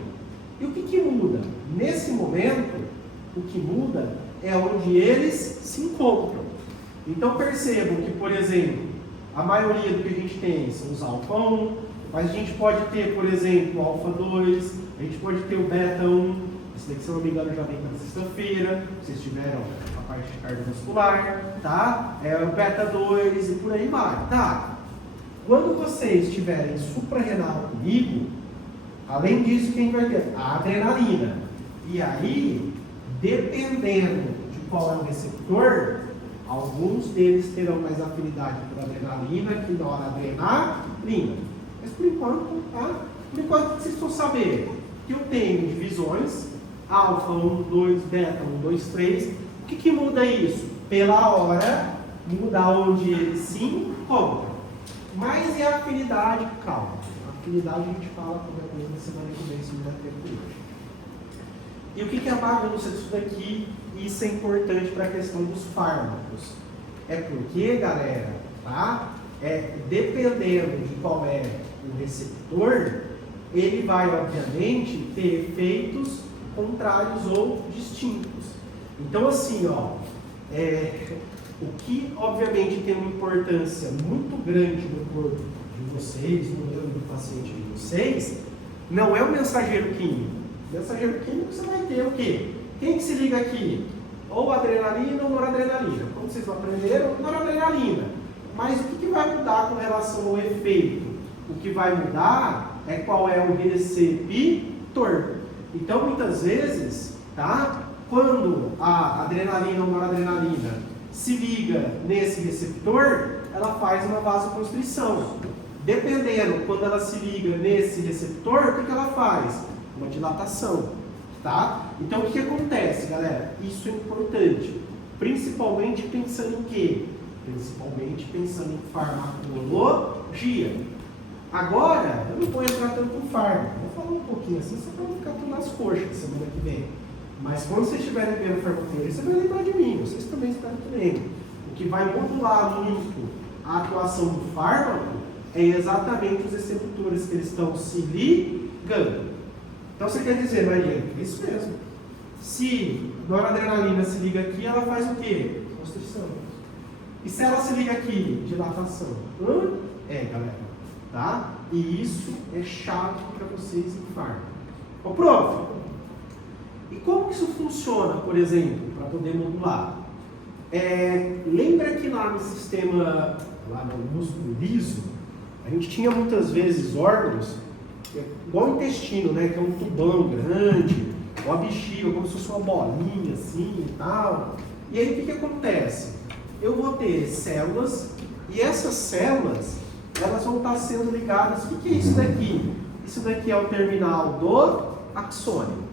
E o que muda? Nesse momento, o que muda é onde eles se encontram. Então percebam que, por exemplo, a maioria do que a gente tem são os alfa 1, mas a gente pode ter, por exemplo, o alfa 2, a gente pode ter o beta 1, esse daqui, se eu não me engano, já vem para sexta-feira, vocês tiveram a parte cardiovascular, tá? O beta 2 e por aí vai, tá? Quando vocês estiverem suprarrenal comigo, além disso, quem vai ter? A adrenalina. E aí, dependendo de qual é o receptor, alguns deles terão mais afinidade por adrenalina que noradrenalina. Mas por enquanto, tá? Por enquanto, vocês precisam saber que eu tenho divisões, alfa 1, 2, beta 1, 2, 3. O que muda isso? Pela hora, muda onde eles se encontram. Mas é a afinidade, calma. A afinidade a gente fala qualquer coisa na semana que vem, se não der tempo hoje. E o que é a bagunça disso daqui? Isso é importante para a questão dos fármacos. É porque, galera, tá? Dependendo de qual é o receptor, ele vai, obviamente, ter efeitos contrários ou distintos. Então, assim, ó, o que, obviamente, tem uma importância muito grande no corpo de vocês, no âmbito do paciente de vocês, não é o mensageiro químico. O mensageiro químico você vai ter o quê? Quem que se liga aqui? Ou adrenalina ou noradrenalina. Como vocês aprenderam, noradrenalina. Mas o que vai mudar com relação ao efeito? O que vai mudar é qual é o receptor. Então, muitas vezes, tá? Quando a adrenalina ou noradrenalina se liga nesse receptor, ela faz uma vasoconstrição. Dependendo, quando ela se liga nesse receptor, o que ela faz? Uma dilatação, tá? Então, o que acontece, galera? Isso é importante, principalmente pensando em quê? Principalmente pensando em farmacologia. Agora, eu não vou entrar tanto no fármaco, vou falar um pouquinho assim, só para não ficar tudo nas coxas semana que vem. Mas quando vocês estiverem vendo farmacoteoria, você vai lembrar de mim, vocês também espero que lembrem. O que vai modular muito a atuação do fármaco é exatamente os receptores que eles estão se ligando. Então você quer dizer, Maria, é isso mesmo. Se a noradrenalina se liga aqui, ela faz o quê? Constrição. E se ela se liga aqui? Dilatação. Galera. Tá? E isso é chato para vocês em fármaco. Ô, prof, e como isso funciona, por exemplo, para poder modular? Lembra que lá no sistema, lá no músculo liso, a gente tinha muitas vezes órgãos, igual o intestino, né, que é um tubão grande, ou a bexiga, como se fosse uma bolinha assim e tal. E aí o que acontece? Eu vou ter células, e essas células, elas vão estar sendo ligadas. O que é isso daqui? Isso daqui é o terminal do axônio.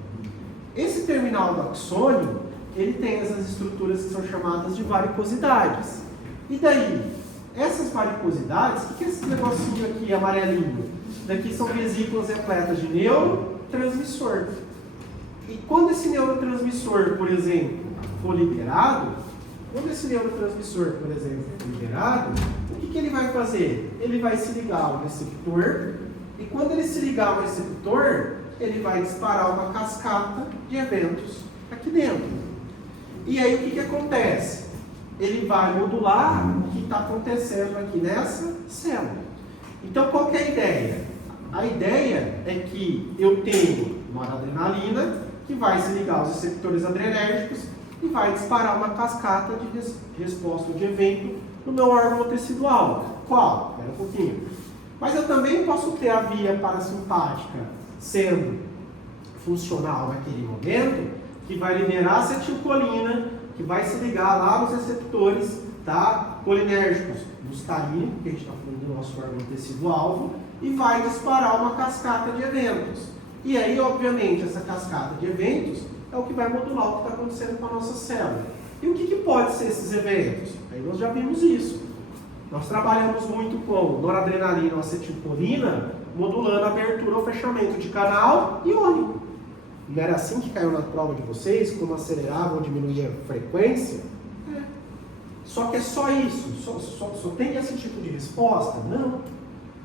Esse terminal do axônio, ele tem essas estruturas que são chamadas de varicosidades. E daí? Essas varicosidades, o que é esse negocinho aqui amarelinho? Daqui são vesículas repletas de neurotransmissor. E quando esse neurotransmissor, por exemplo, for liberado, o que ele vai fazer? Ele vai se ligar ao receptor, e quando ele se ligar ao receptor, ele vai disparar uma cascata de eventos aqui dentro. E aí o que acontece? Ele vai modular o que está acontecendo aqui nessa célula. Então qual que é a ideia? A ideia é que eu tenho noradrenalina, que vai se ligar aos receptores adrenérgicos e vai disparar uma cascata de resposta de evento no meu órgão tecidual. Qual? Espera um pouquinho. Mas eu também posso ter a via parasimpática sendo funcional naquele momento, que vai liberar acetilcolina, que vai se ligar lá nos receptores, tá, colinérgicos muscarínicos, que a gente está falando do nosso órgão tecido-alvo, e vai disparar uma cascata de eventos. E aí, obviamente, essa cascata de eventos é o que vai modular o que está acontecendo com a nossa célula. E o que pode ser esses eventos? Aí nós já vimos isso. Nós trabalhamos muito com noradrenalina ou acetilcolina, modulando a abertura ou fechamento de canal iônico. Não era assim que caiu na prova de vocês, como acelerava ou diminuía a frequência? Só que é só isso? Só tem esse tipo de resposta? Não.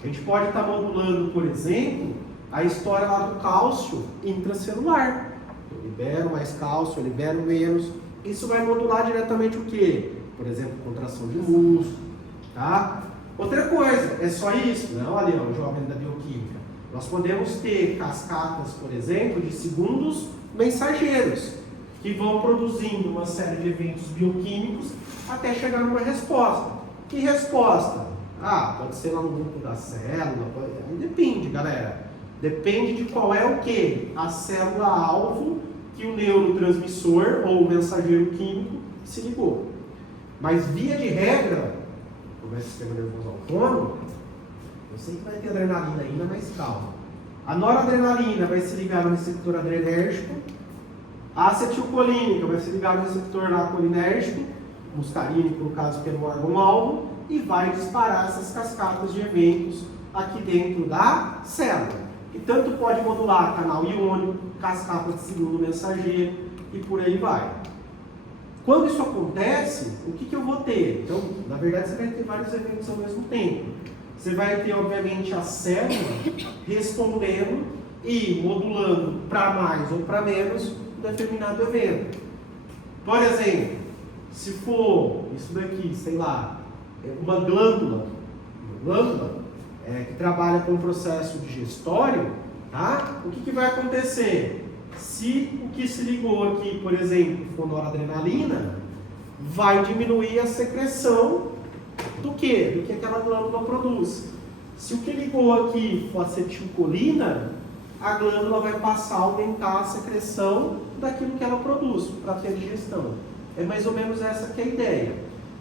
A gente pode estar modulando, por exemplo, a história lá do cálcio intracelular. Eu libero mais cálcio, eu libero menos. Isso vai modular diretamente o quê? Por exemplo, contração de músculo. Tá? Outra coisa, é só isso? Não, ali, ó, o jovem da bioquímica. Nós podemos ter cascatas, por exemplo, de segundos mensageiros, que vão produzindo uma série de eventos bioquímicos até chegar numa resposta. Que resposta? Pode ser lá no grupo da célula, aí depende, galera. Depende de qual é o que? A célula-alvo que o neurotransmissor ou o mensageiro químico se ligou. Mas, via de regra, como é sistema nervoso autônomo, eu sei que vai ter adrenalina ainda, mas calma. A noradrenalina vai se ligar no receptor adrenérgico, a acetilcolínica vai se ligar no receptor colinérgico, muscarínico, no caso, que é no órgão-alvo, e vai disparar essas cascatas de eventos aqui dentro da célula. E tanto pode modular canal iônico, cascata de segundo mensageiro e por aí vai. Quando isso acontece, o que eu vou ter? Então, na verdade, você vai ter vários eventos ao mesmo tempo. Você vai ter, obviamente, a célula respondendo e modulando para mais ou para menos um determinado evento. Por exemplo, se for isso daqui, sei lá, uma glândula que trabalha com o processo digestório, tá? O que vai acontecer? Se o que se ligou aqui, por exemplo, for noradrenalina, vai diminuir a secreção do que aquela glândula produz. Se o que ligou aqui for acetilcolina, a glândula vai passar a aumentar a secreção daquilo que ela produz para ter digestão. É mais ou menos essa que é a ideia.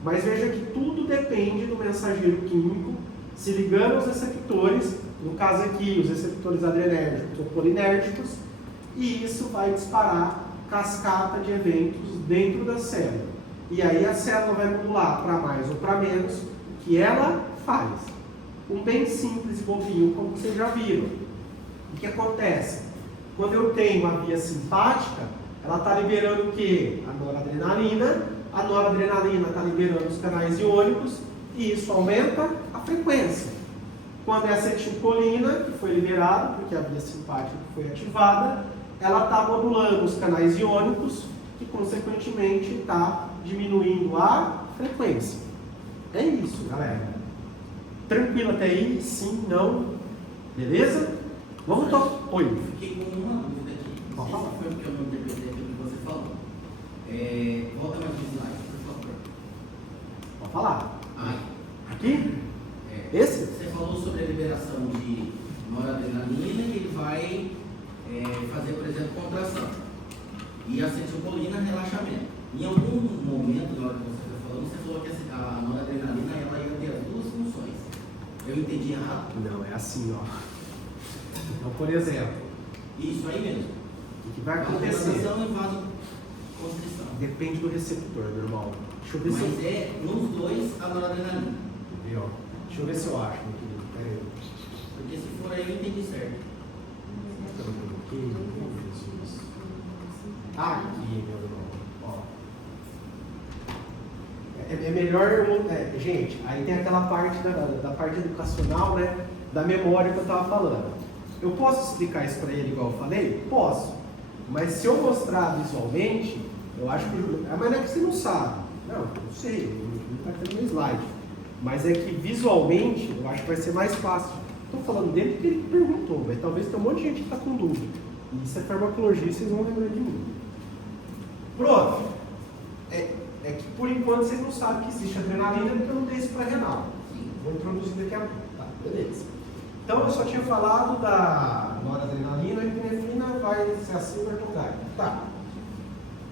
Mas veja que tudo depende do mensageiro químico se ligando aos receptores, no caso aqui, os receptores adrenérgicos ou colinérgicos, e isso vai disparar cascata de eventos dentro da célula. E aí a célula vai modular para mais ou para menos o que ela faz. um bem simples e bobinho, como vocês já viram. O que acontece? Quando eu tenho uma via simpática, ela está liberando o quê? A noradrenalina. A noradrenalina está liberando os canais iônicos e isso aumenta a frequência. Quando é a acetilcolina, que foi liberada, porque a via simpática foi ativada, ela está modulando os canais iônicos, que consequentemente está diminuindo a frequência. É isso, galera. Tranquilo até aí? Sim, não? Beleza? Vamos tocar. Oi. Fiquei com uma dúvida aqui. Não sei se foi porque eu não interpretei aquilo que você falou. Volta mais um slide, por favor. Pode falar. Ai. Aqui? Esse? Você falou sobre a liberação de noradrenalina e ele vai fazer, por exemplo, contração. E a acetilcolina, relaxamento. Em algum momento, na hora que você foi falando, você falou que a noradrenalina ela ia ter as duas funções. Eu entendi errado? Não, é assim, ó. Então, por exemplo, Isso aí mesmo. o que vai acontecer? Vasodilatação e vasoconstrição. Depende do receptor, meu irmão. Deixa eu ver se eu... Mas é nos dois a noradrenalina. Viu? Deixa eu ver se eu acho, meu querido. Pera aí. Porque se for aí eu entendi certo. Aqui, Jesus. Aqui, meu irmão. Ó. É melhor eu... gente, aí tem aquela parte da parte educacional, né? Da memória que eu estava falando. Eu posso explicar isso para ele igual eu falei? Posso. Mas se eu mostrar visualmente, eu acho que... Mas não é que você não sabe. Não, eu sei. Não está tendo no slide. Mas é que visualmente, eu acho que vai ser mais fácil. Estou falando dele porque ele perguntou, mas talvez tenha um monte de gente que está com dúvida. E isso é farmacologia, vocês vão lembrar de mim. Prof, é que por enquanto vocês não sabem que existe adrenalina porque eu não dei isso para renal. Vou introduzir daqui a pouco. Tá, beleza. Então eu só tinha falado da noradrenalina e epinefrina vai ser assim, vai tocar. Tá.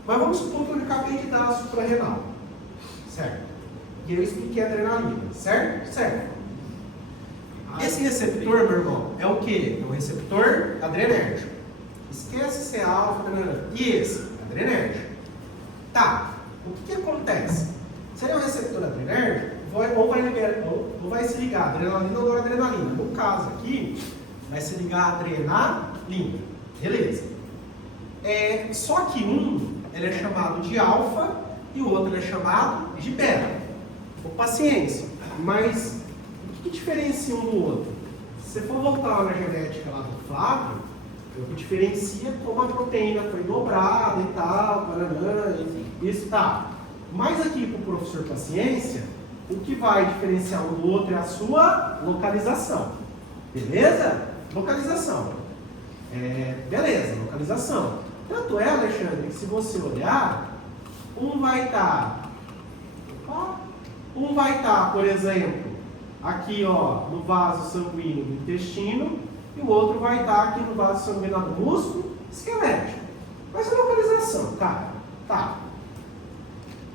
Mas vamos supor que eu acabei de dar a suprarrenal. Certo? E eu expliquei a adrenalina. Certo? Certo. Esse receptor, meu irmão, é o quê? É o receptor adrenérgico. Esquece se é alfa, e esse? Adrenérgico. Tá. O que acontece? Se ele é um receptor adrenérgico, ou vai se ligar adrenalina ou noradrenalina. No caso aqui, vai se ligar adrenalina. Beleza. Só que ele é chamado de alfa e o outro é chamado de beta. Paciência. Mas o que diferencia um do outro? Se você for voltar na genética lá do Flávio, o que diferencia como a proteína foi dobrada e tal, paranã, isso tá. Mas aqui para o professor Paciência, o que vai diferenciar um do outro é a sua localização. Beleza? Localização. Beleza, localização. Tanto é, Alexandre, que se você olhar, um vai estar, por exemplo, aqui ó, no vaso sanguíneo do intestino, e o outro vai estar aqui no vaso sanguíneo do músculo esquelético. Mas a localização, cara, tá.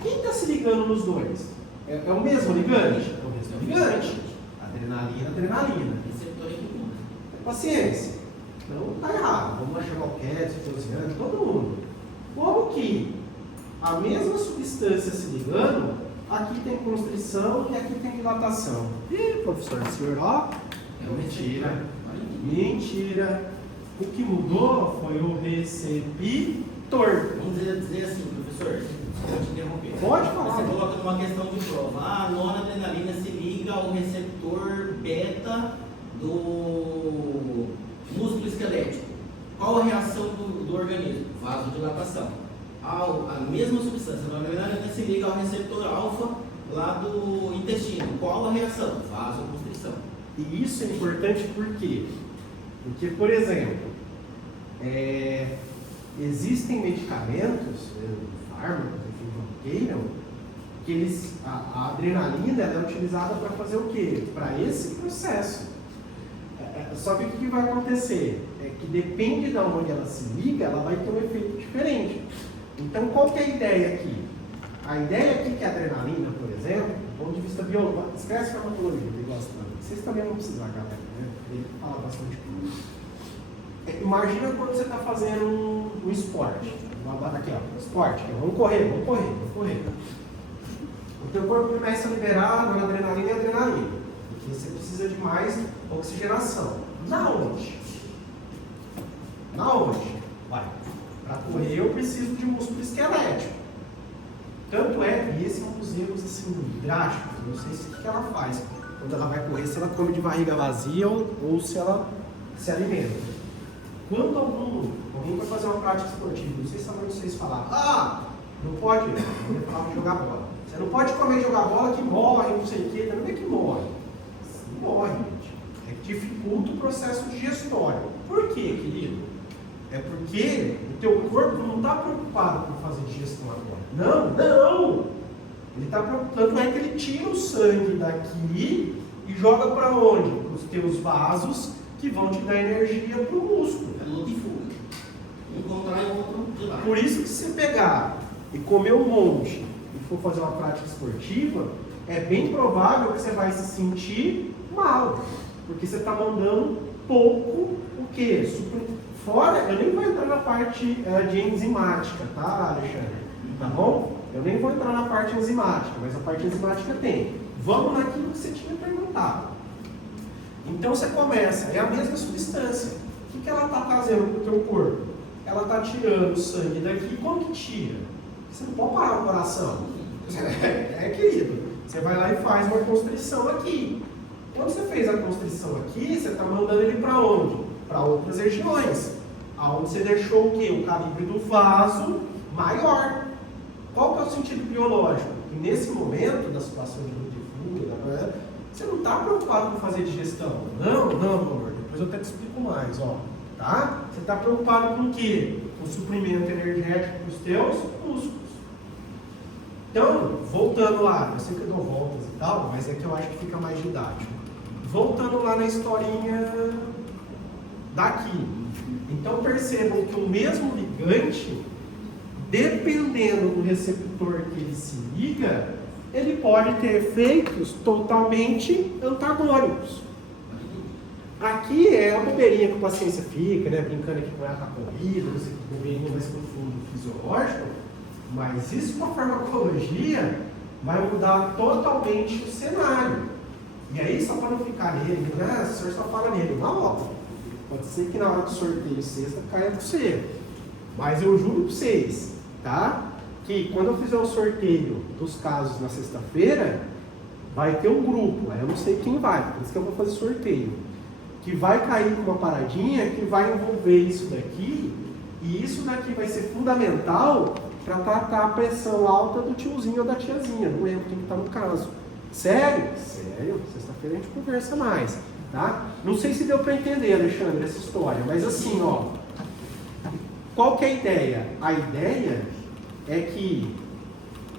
Quem está se ligando nos dois? É o mesmo ligante? É o mesmo ligante. Adrenalina. Receptor em comum. Paciência. Então tá errado. Vamos lá chamar o Kézio, o Josiane, todo mundo. Como que a mesma substância se ligando, aqui tem constrição e aqui tem dilatação? Ih, professor, senhor, ó. Mentira. Mentira. O que mudou foi o receptor. Vamos dizer assim, professor, vou te interromper. Pode falar. Você coloca numa questão de prova. A noradrenalina se liga ao receptor beta do músculo esquelético. Qual a reação do organismo? Vasodilatação. A mesma substância, a noradrenalina se liga ao receptor alfa lá do intestino. Qual a reação? Vasoconstrição. E isso é importante por quê? Porque, por exemplo, existem medicamentos, fármacos, enfim, como queiram, que a adrenalina ela é utilizada para fazer o quê? Para esse processo. Só que o que vai acontecer? É que depende de onde ela se liga, ela vai ter um efeito diferente. Então, qual que é a ideia aqui? A ideia aqui que a adrenalina, por exemplo, do ponto de vista biológico, esquece farmacologia, ele gosta também. Vocês também vão precisar, galera, né? Ele fala bastante coisa. Imagina quando você está fazendo um esporte. Aqui, ó, esporte. Vamos correr. O teu corpo começa a liberar noradrenalina e adrenalina. Porque você precisa de mais oxigenação. Na onde? Na onde? Vai. Para correr eu preciso de músculo esquelético. Tanto é que esse é um dos erros assim, drásticos. Não sei se o que ela faz quando ela vai correr, se ela come de barriga vazia ou se ela se alimenta. Quando alguém vai fazer uma prática esportiva, não sei se vocês falaram, não pode, eu falava de jogar bola. Você não pode comer e jogar bola que morre, não sei o quê. Não é que morre. Não morre, gente. É que dificulta o processo digestório. Por quê, querido? É porque o teu corpo não está preocupado com fazer digestão agora. Não! Ele está preocupado, tanto é que ele tira o sangue daqui e joga para onde? Para os teus vasos que vão te dar energia para o músculo. É luta e fuga. Um contrai o outro de lá. Por isso que se você pegar e comer um monte e for fazer uma prática esportiva, é bem provável que você vai se sentir mal. Porque você está mandando pouco o quê? Fora, eu nem vou entrar na parte de enzimática, tá, Alexandre? Tá bom? Eu nem vou entrar na parte enzimática, mas a parte enzimática tem. Vamos naquilo que você tinha perguntado. Então você começa, é a mesma substância. O que ela está fazendo para o teu corpo? Ela está tirando o sangue daqui. Como que tira? Você não pode parar o coração. Querido, você vai lá e faz uma constrição aqui. Quando você fez a constrição aqui, você está mandando ele para onde? Para outras regiões. Aonde você deixou o quê? O calibre do vaso maior. Qual que é o sentido biológico? E nesse momento da situação de luta e fuga, você não está preocupado com fazer digestão. Não, amor. Depois eu até te explico mais, ó. Tá? Você está preocupado com o quê? Com o suprimento energético para os teus músculos. Então, voltando lá, eu sei que eu dou voltas e tal, mas é que eu acho que fica mais didático. Voltando lá na historinha daqui. Então percebam que o mesmo ligante, dependendo do receptor que ele se liga, ele pode ter efeitos totalmente antagônicos. Aqui é a bobeirinha que o paciente fica, né, brincando aqui com ela com a corrida, não sei que bobeirinha mais profundo fisiológico, mas isso com a farmacologia vai mudar totalmente o cenário. E aí, só para não ficar nele, o senhor só fala nele uma hora. Pode ser que na hora do sorteio sexta caia para você. Mas eu juro para vocês, tá? Que quando eu fizer o sorteio dos casos na sexta-feira, vai ter um grupo, eu não sei quem vai, por isso que eu vou fazer sorteio, que vai cair com uma paradinha que vai envolver isso daqui, e isso daqui vai ser fundamental para tratar a pressão alta do tiozinho ou da tiazinha, não lembro quem está no caso. Sério? Sério, sexta-feira a gente conversa mais, tá? Não sei se deu para entender, Alexandre, essa história, mas assim, ó, qual que é a ideia? A ideia é que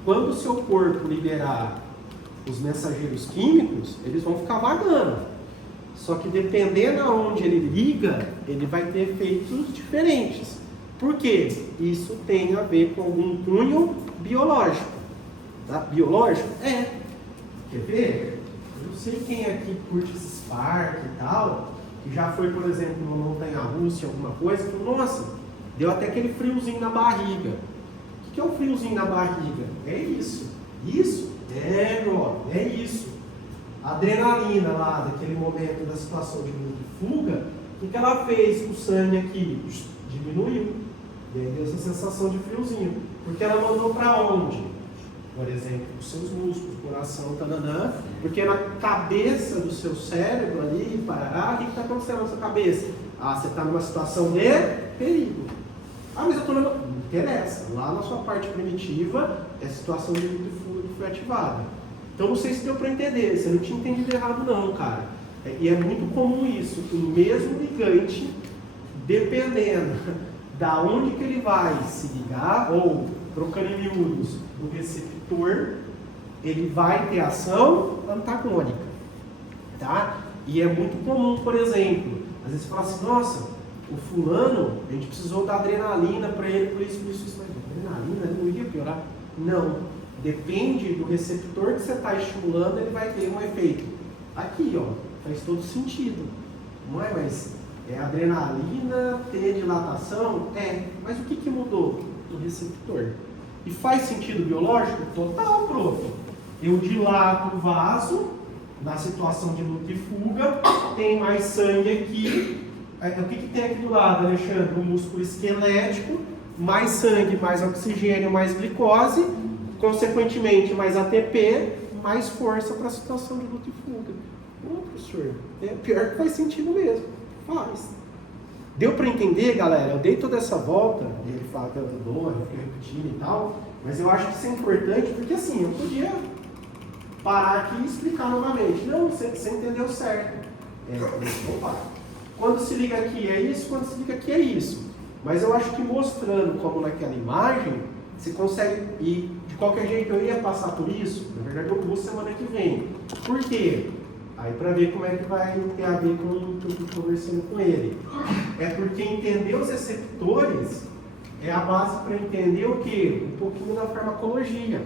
quando o seu corpo liberar os mensageiros químicos, eles vão ficar vagando. Só que dependendo aonde ele liga, ele vai ter efeitos diferentes. Por quê? Isso tem a ver com algum cunho biológico. Tá? Biológico? É. Quer ver? Eu não sei quem aqui curte esses parques e tal, que já foi, por exemplo, numa montanha-russa, alguma coisa, que, nossa, deu até aquele friozinho na barriga. O que é um friozinho na barriga? É isso. Isso? É, meu, é isso. A adrenalina lá, daquele momento da situação de luta e fuga, o que ela fez com o sangue aqui? Diminuiu. E aí deu essa sensação de friozinho. Porque ela mandou para onde? Por exemplo, os seus músculos, coração, tananã. Porque na cabeça do seu cérebro ali, parará, o que está acontecendo na sua cabeça? Ah, você está numa situação de perigo. Ah, mas eu estou não interessa. Lá na sua parte primitiva, é a situação de luta e fuga que foi ativada. Então não sei se deu para entender, você não tinha entendido errado não, cara. E é muito comum isso, o mesmo ligante, dependendo da onde que ele vai se ligar, ou trocando em miúdos, o receptor, ele vai ter ação antagônica, tá? E é muito comum, por exemplo, às vezes você fala assim, nossa, o fulano, a gente precisou dar adrenalina para ele, por isso, mas adrenalina não iria piorar? Não. Depende do receptor que você está estimulando, ele vai ter um efeito. Aqui, ó, faz todo sentido. Não é, mas é adrenalina, ter dilatação? É, mas o que mudou? O receptor. E faz sentido biológico? Total, prof. Eu dilato o vaso, na situação de luta e fuga, tem mais sangue aqui. O que tem aqui do lado, Alexandre? O músculo esquelético, mais sangue, mais oxigênio, mais glicose, consequentemente mais ATP, mais força para a situação de luta e fuga. Ô, professor, é pior que faz sentido mesmo. Faz. Deu para entender, galera? Eu dei toda essa volta, e ele fala que eu dou, eu fico repetindo e tal, mas eu acho que isso é importante, porque assim, eu podia parar aqui e explicar novamente. Não, você entendeu certo. Opa. Quando se liga aqui é isso, quando se liga aqui é isso. Mas eu acho que mostrando como naquela imagem, você consegue, e de qualquer jeito eu ia passar por isso, na verdade eu vou semana que vem. Por quê? Aí para ver como é que vai ter a ver com o que eu estou conversando com ele. É porque entender os receptores é a base para entender o quê? Um pouquinho da farmacologia.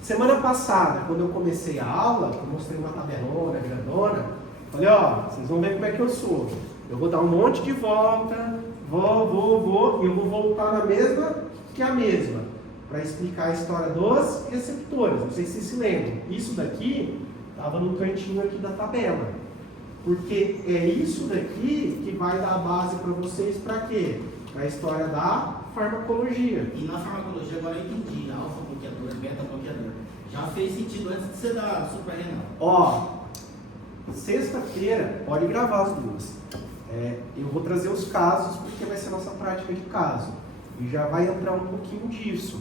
Semana passada, quando eu comecei a aula, eu mostrei uma tabelona grandona, falei, ó, vocês vão ver como é que eu sou. Eu vou dar um monte de volta, vou, e eu vou voltar na mesma que a mesma, para explicar a história dos receptores. Não sei se vocês se lembram. Isso daqui estava no cantinho aqui da tabela. Porque é isso daqui que vai dar a base para vocês para quê? Para a história da farmacologia. E na farmacologia agora eu entendi, alfa-bloqueador, beta-bloqueador. Já fez sentido antes de você dar suprarrenal. Ó, sexta-feira, pode gravar as duas. Eu vou trazer os casos, porque vai ser a nossa prática de caso. E já vai entrar um pouquinho disso.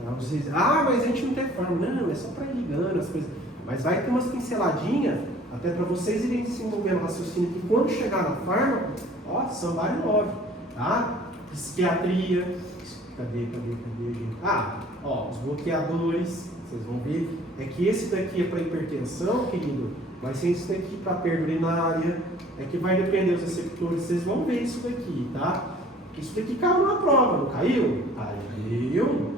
Então, vocês, mas a gente não tem forma. Não, é só para ir ligando as coisas. Mas vai ter umas pinceladinhas, até para vocês irem desenvolvendo o raciocínio, que quando chegar na fármaco, ó, somebody love, tá? Psiquiatria, cadê, gente? Os bloqueadores, vocês vão ver, é que esse daqui é para hipertensão, querido, mas tem esse daqui para perda urinária, é que vai depender dos receptores, vocês vão ver isso daqui, tá? Porque isso daqui caiu na prova, não caiu? Caiu.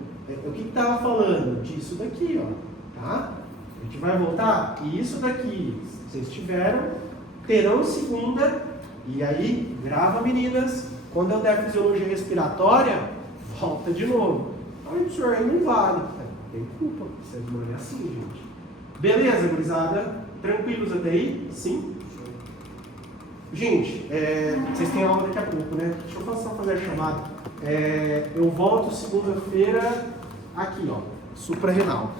O que estava falando? Disso daqui, ó, tá? A gente vai voltar, e isso daqui, vocês terão segunda, e aí, grava meninas, quando eu der fisiologia respiratória, volta de novo. Ai, senhor, aí não vale. Tem culpa, você não é assim, gente. Beleza, gurizada? Tranquilos até aí? Sim? Gente, vocês têm aula daqui a pouco, né? Deixa eu só fazer a chamada. Eu volto segunda-feira aqui, ó, suprarrenal.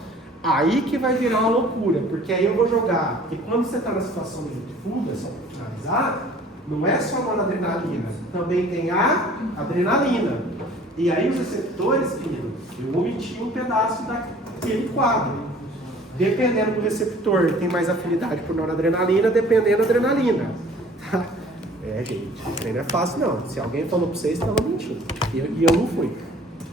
Aí que vai virar uma loucura, porque aí eu vou jogar, porque quando você está na situação de fuga, só para finalizar, não é só a noradrenalina, também tem a adrenalina. E aí os receptores, querido, eu omiti um pedaço daquele quadro. Dependendo do receptor, ele tem mais afinidade por noradrenalina, dependendo da adrenalina. Gente, isso aí não é fácil não. Se alguém falou para vocês, estava mentindo. E eu não fui.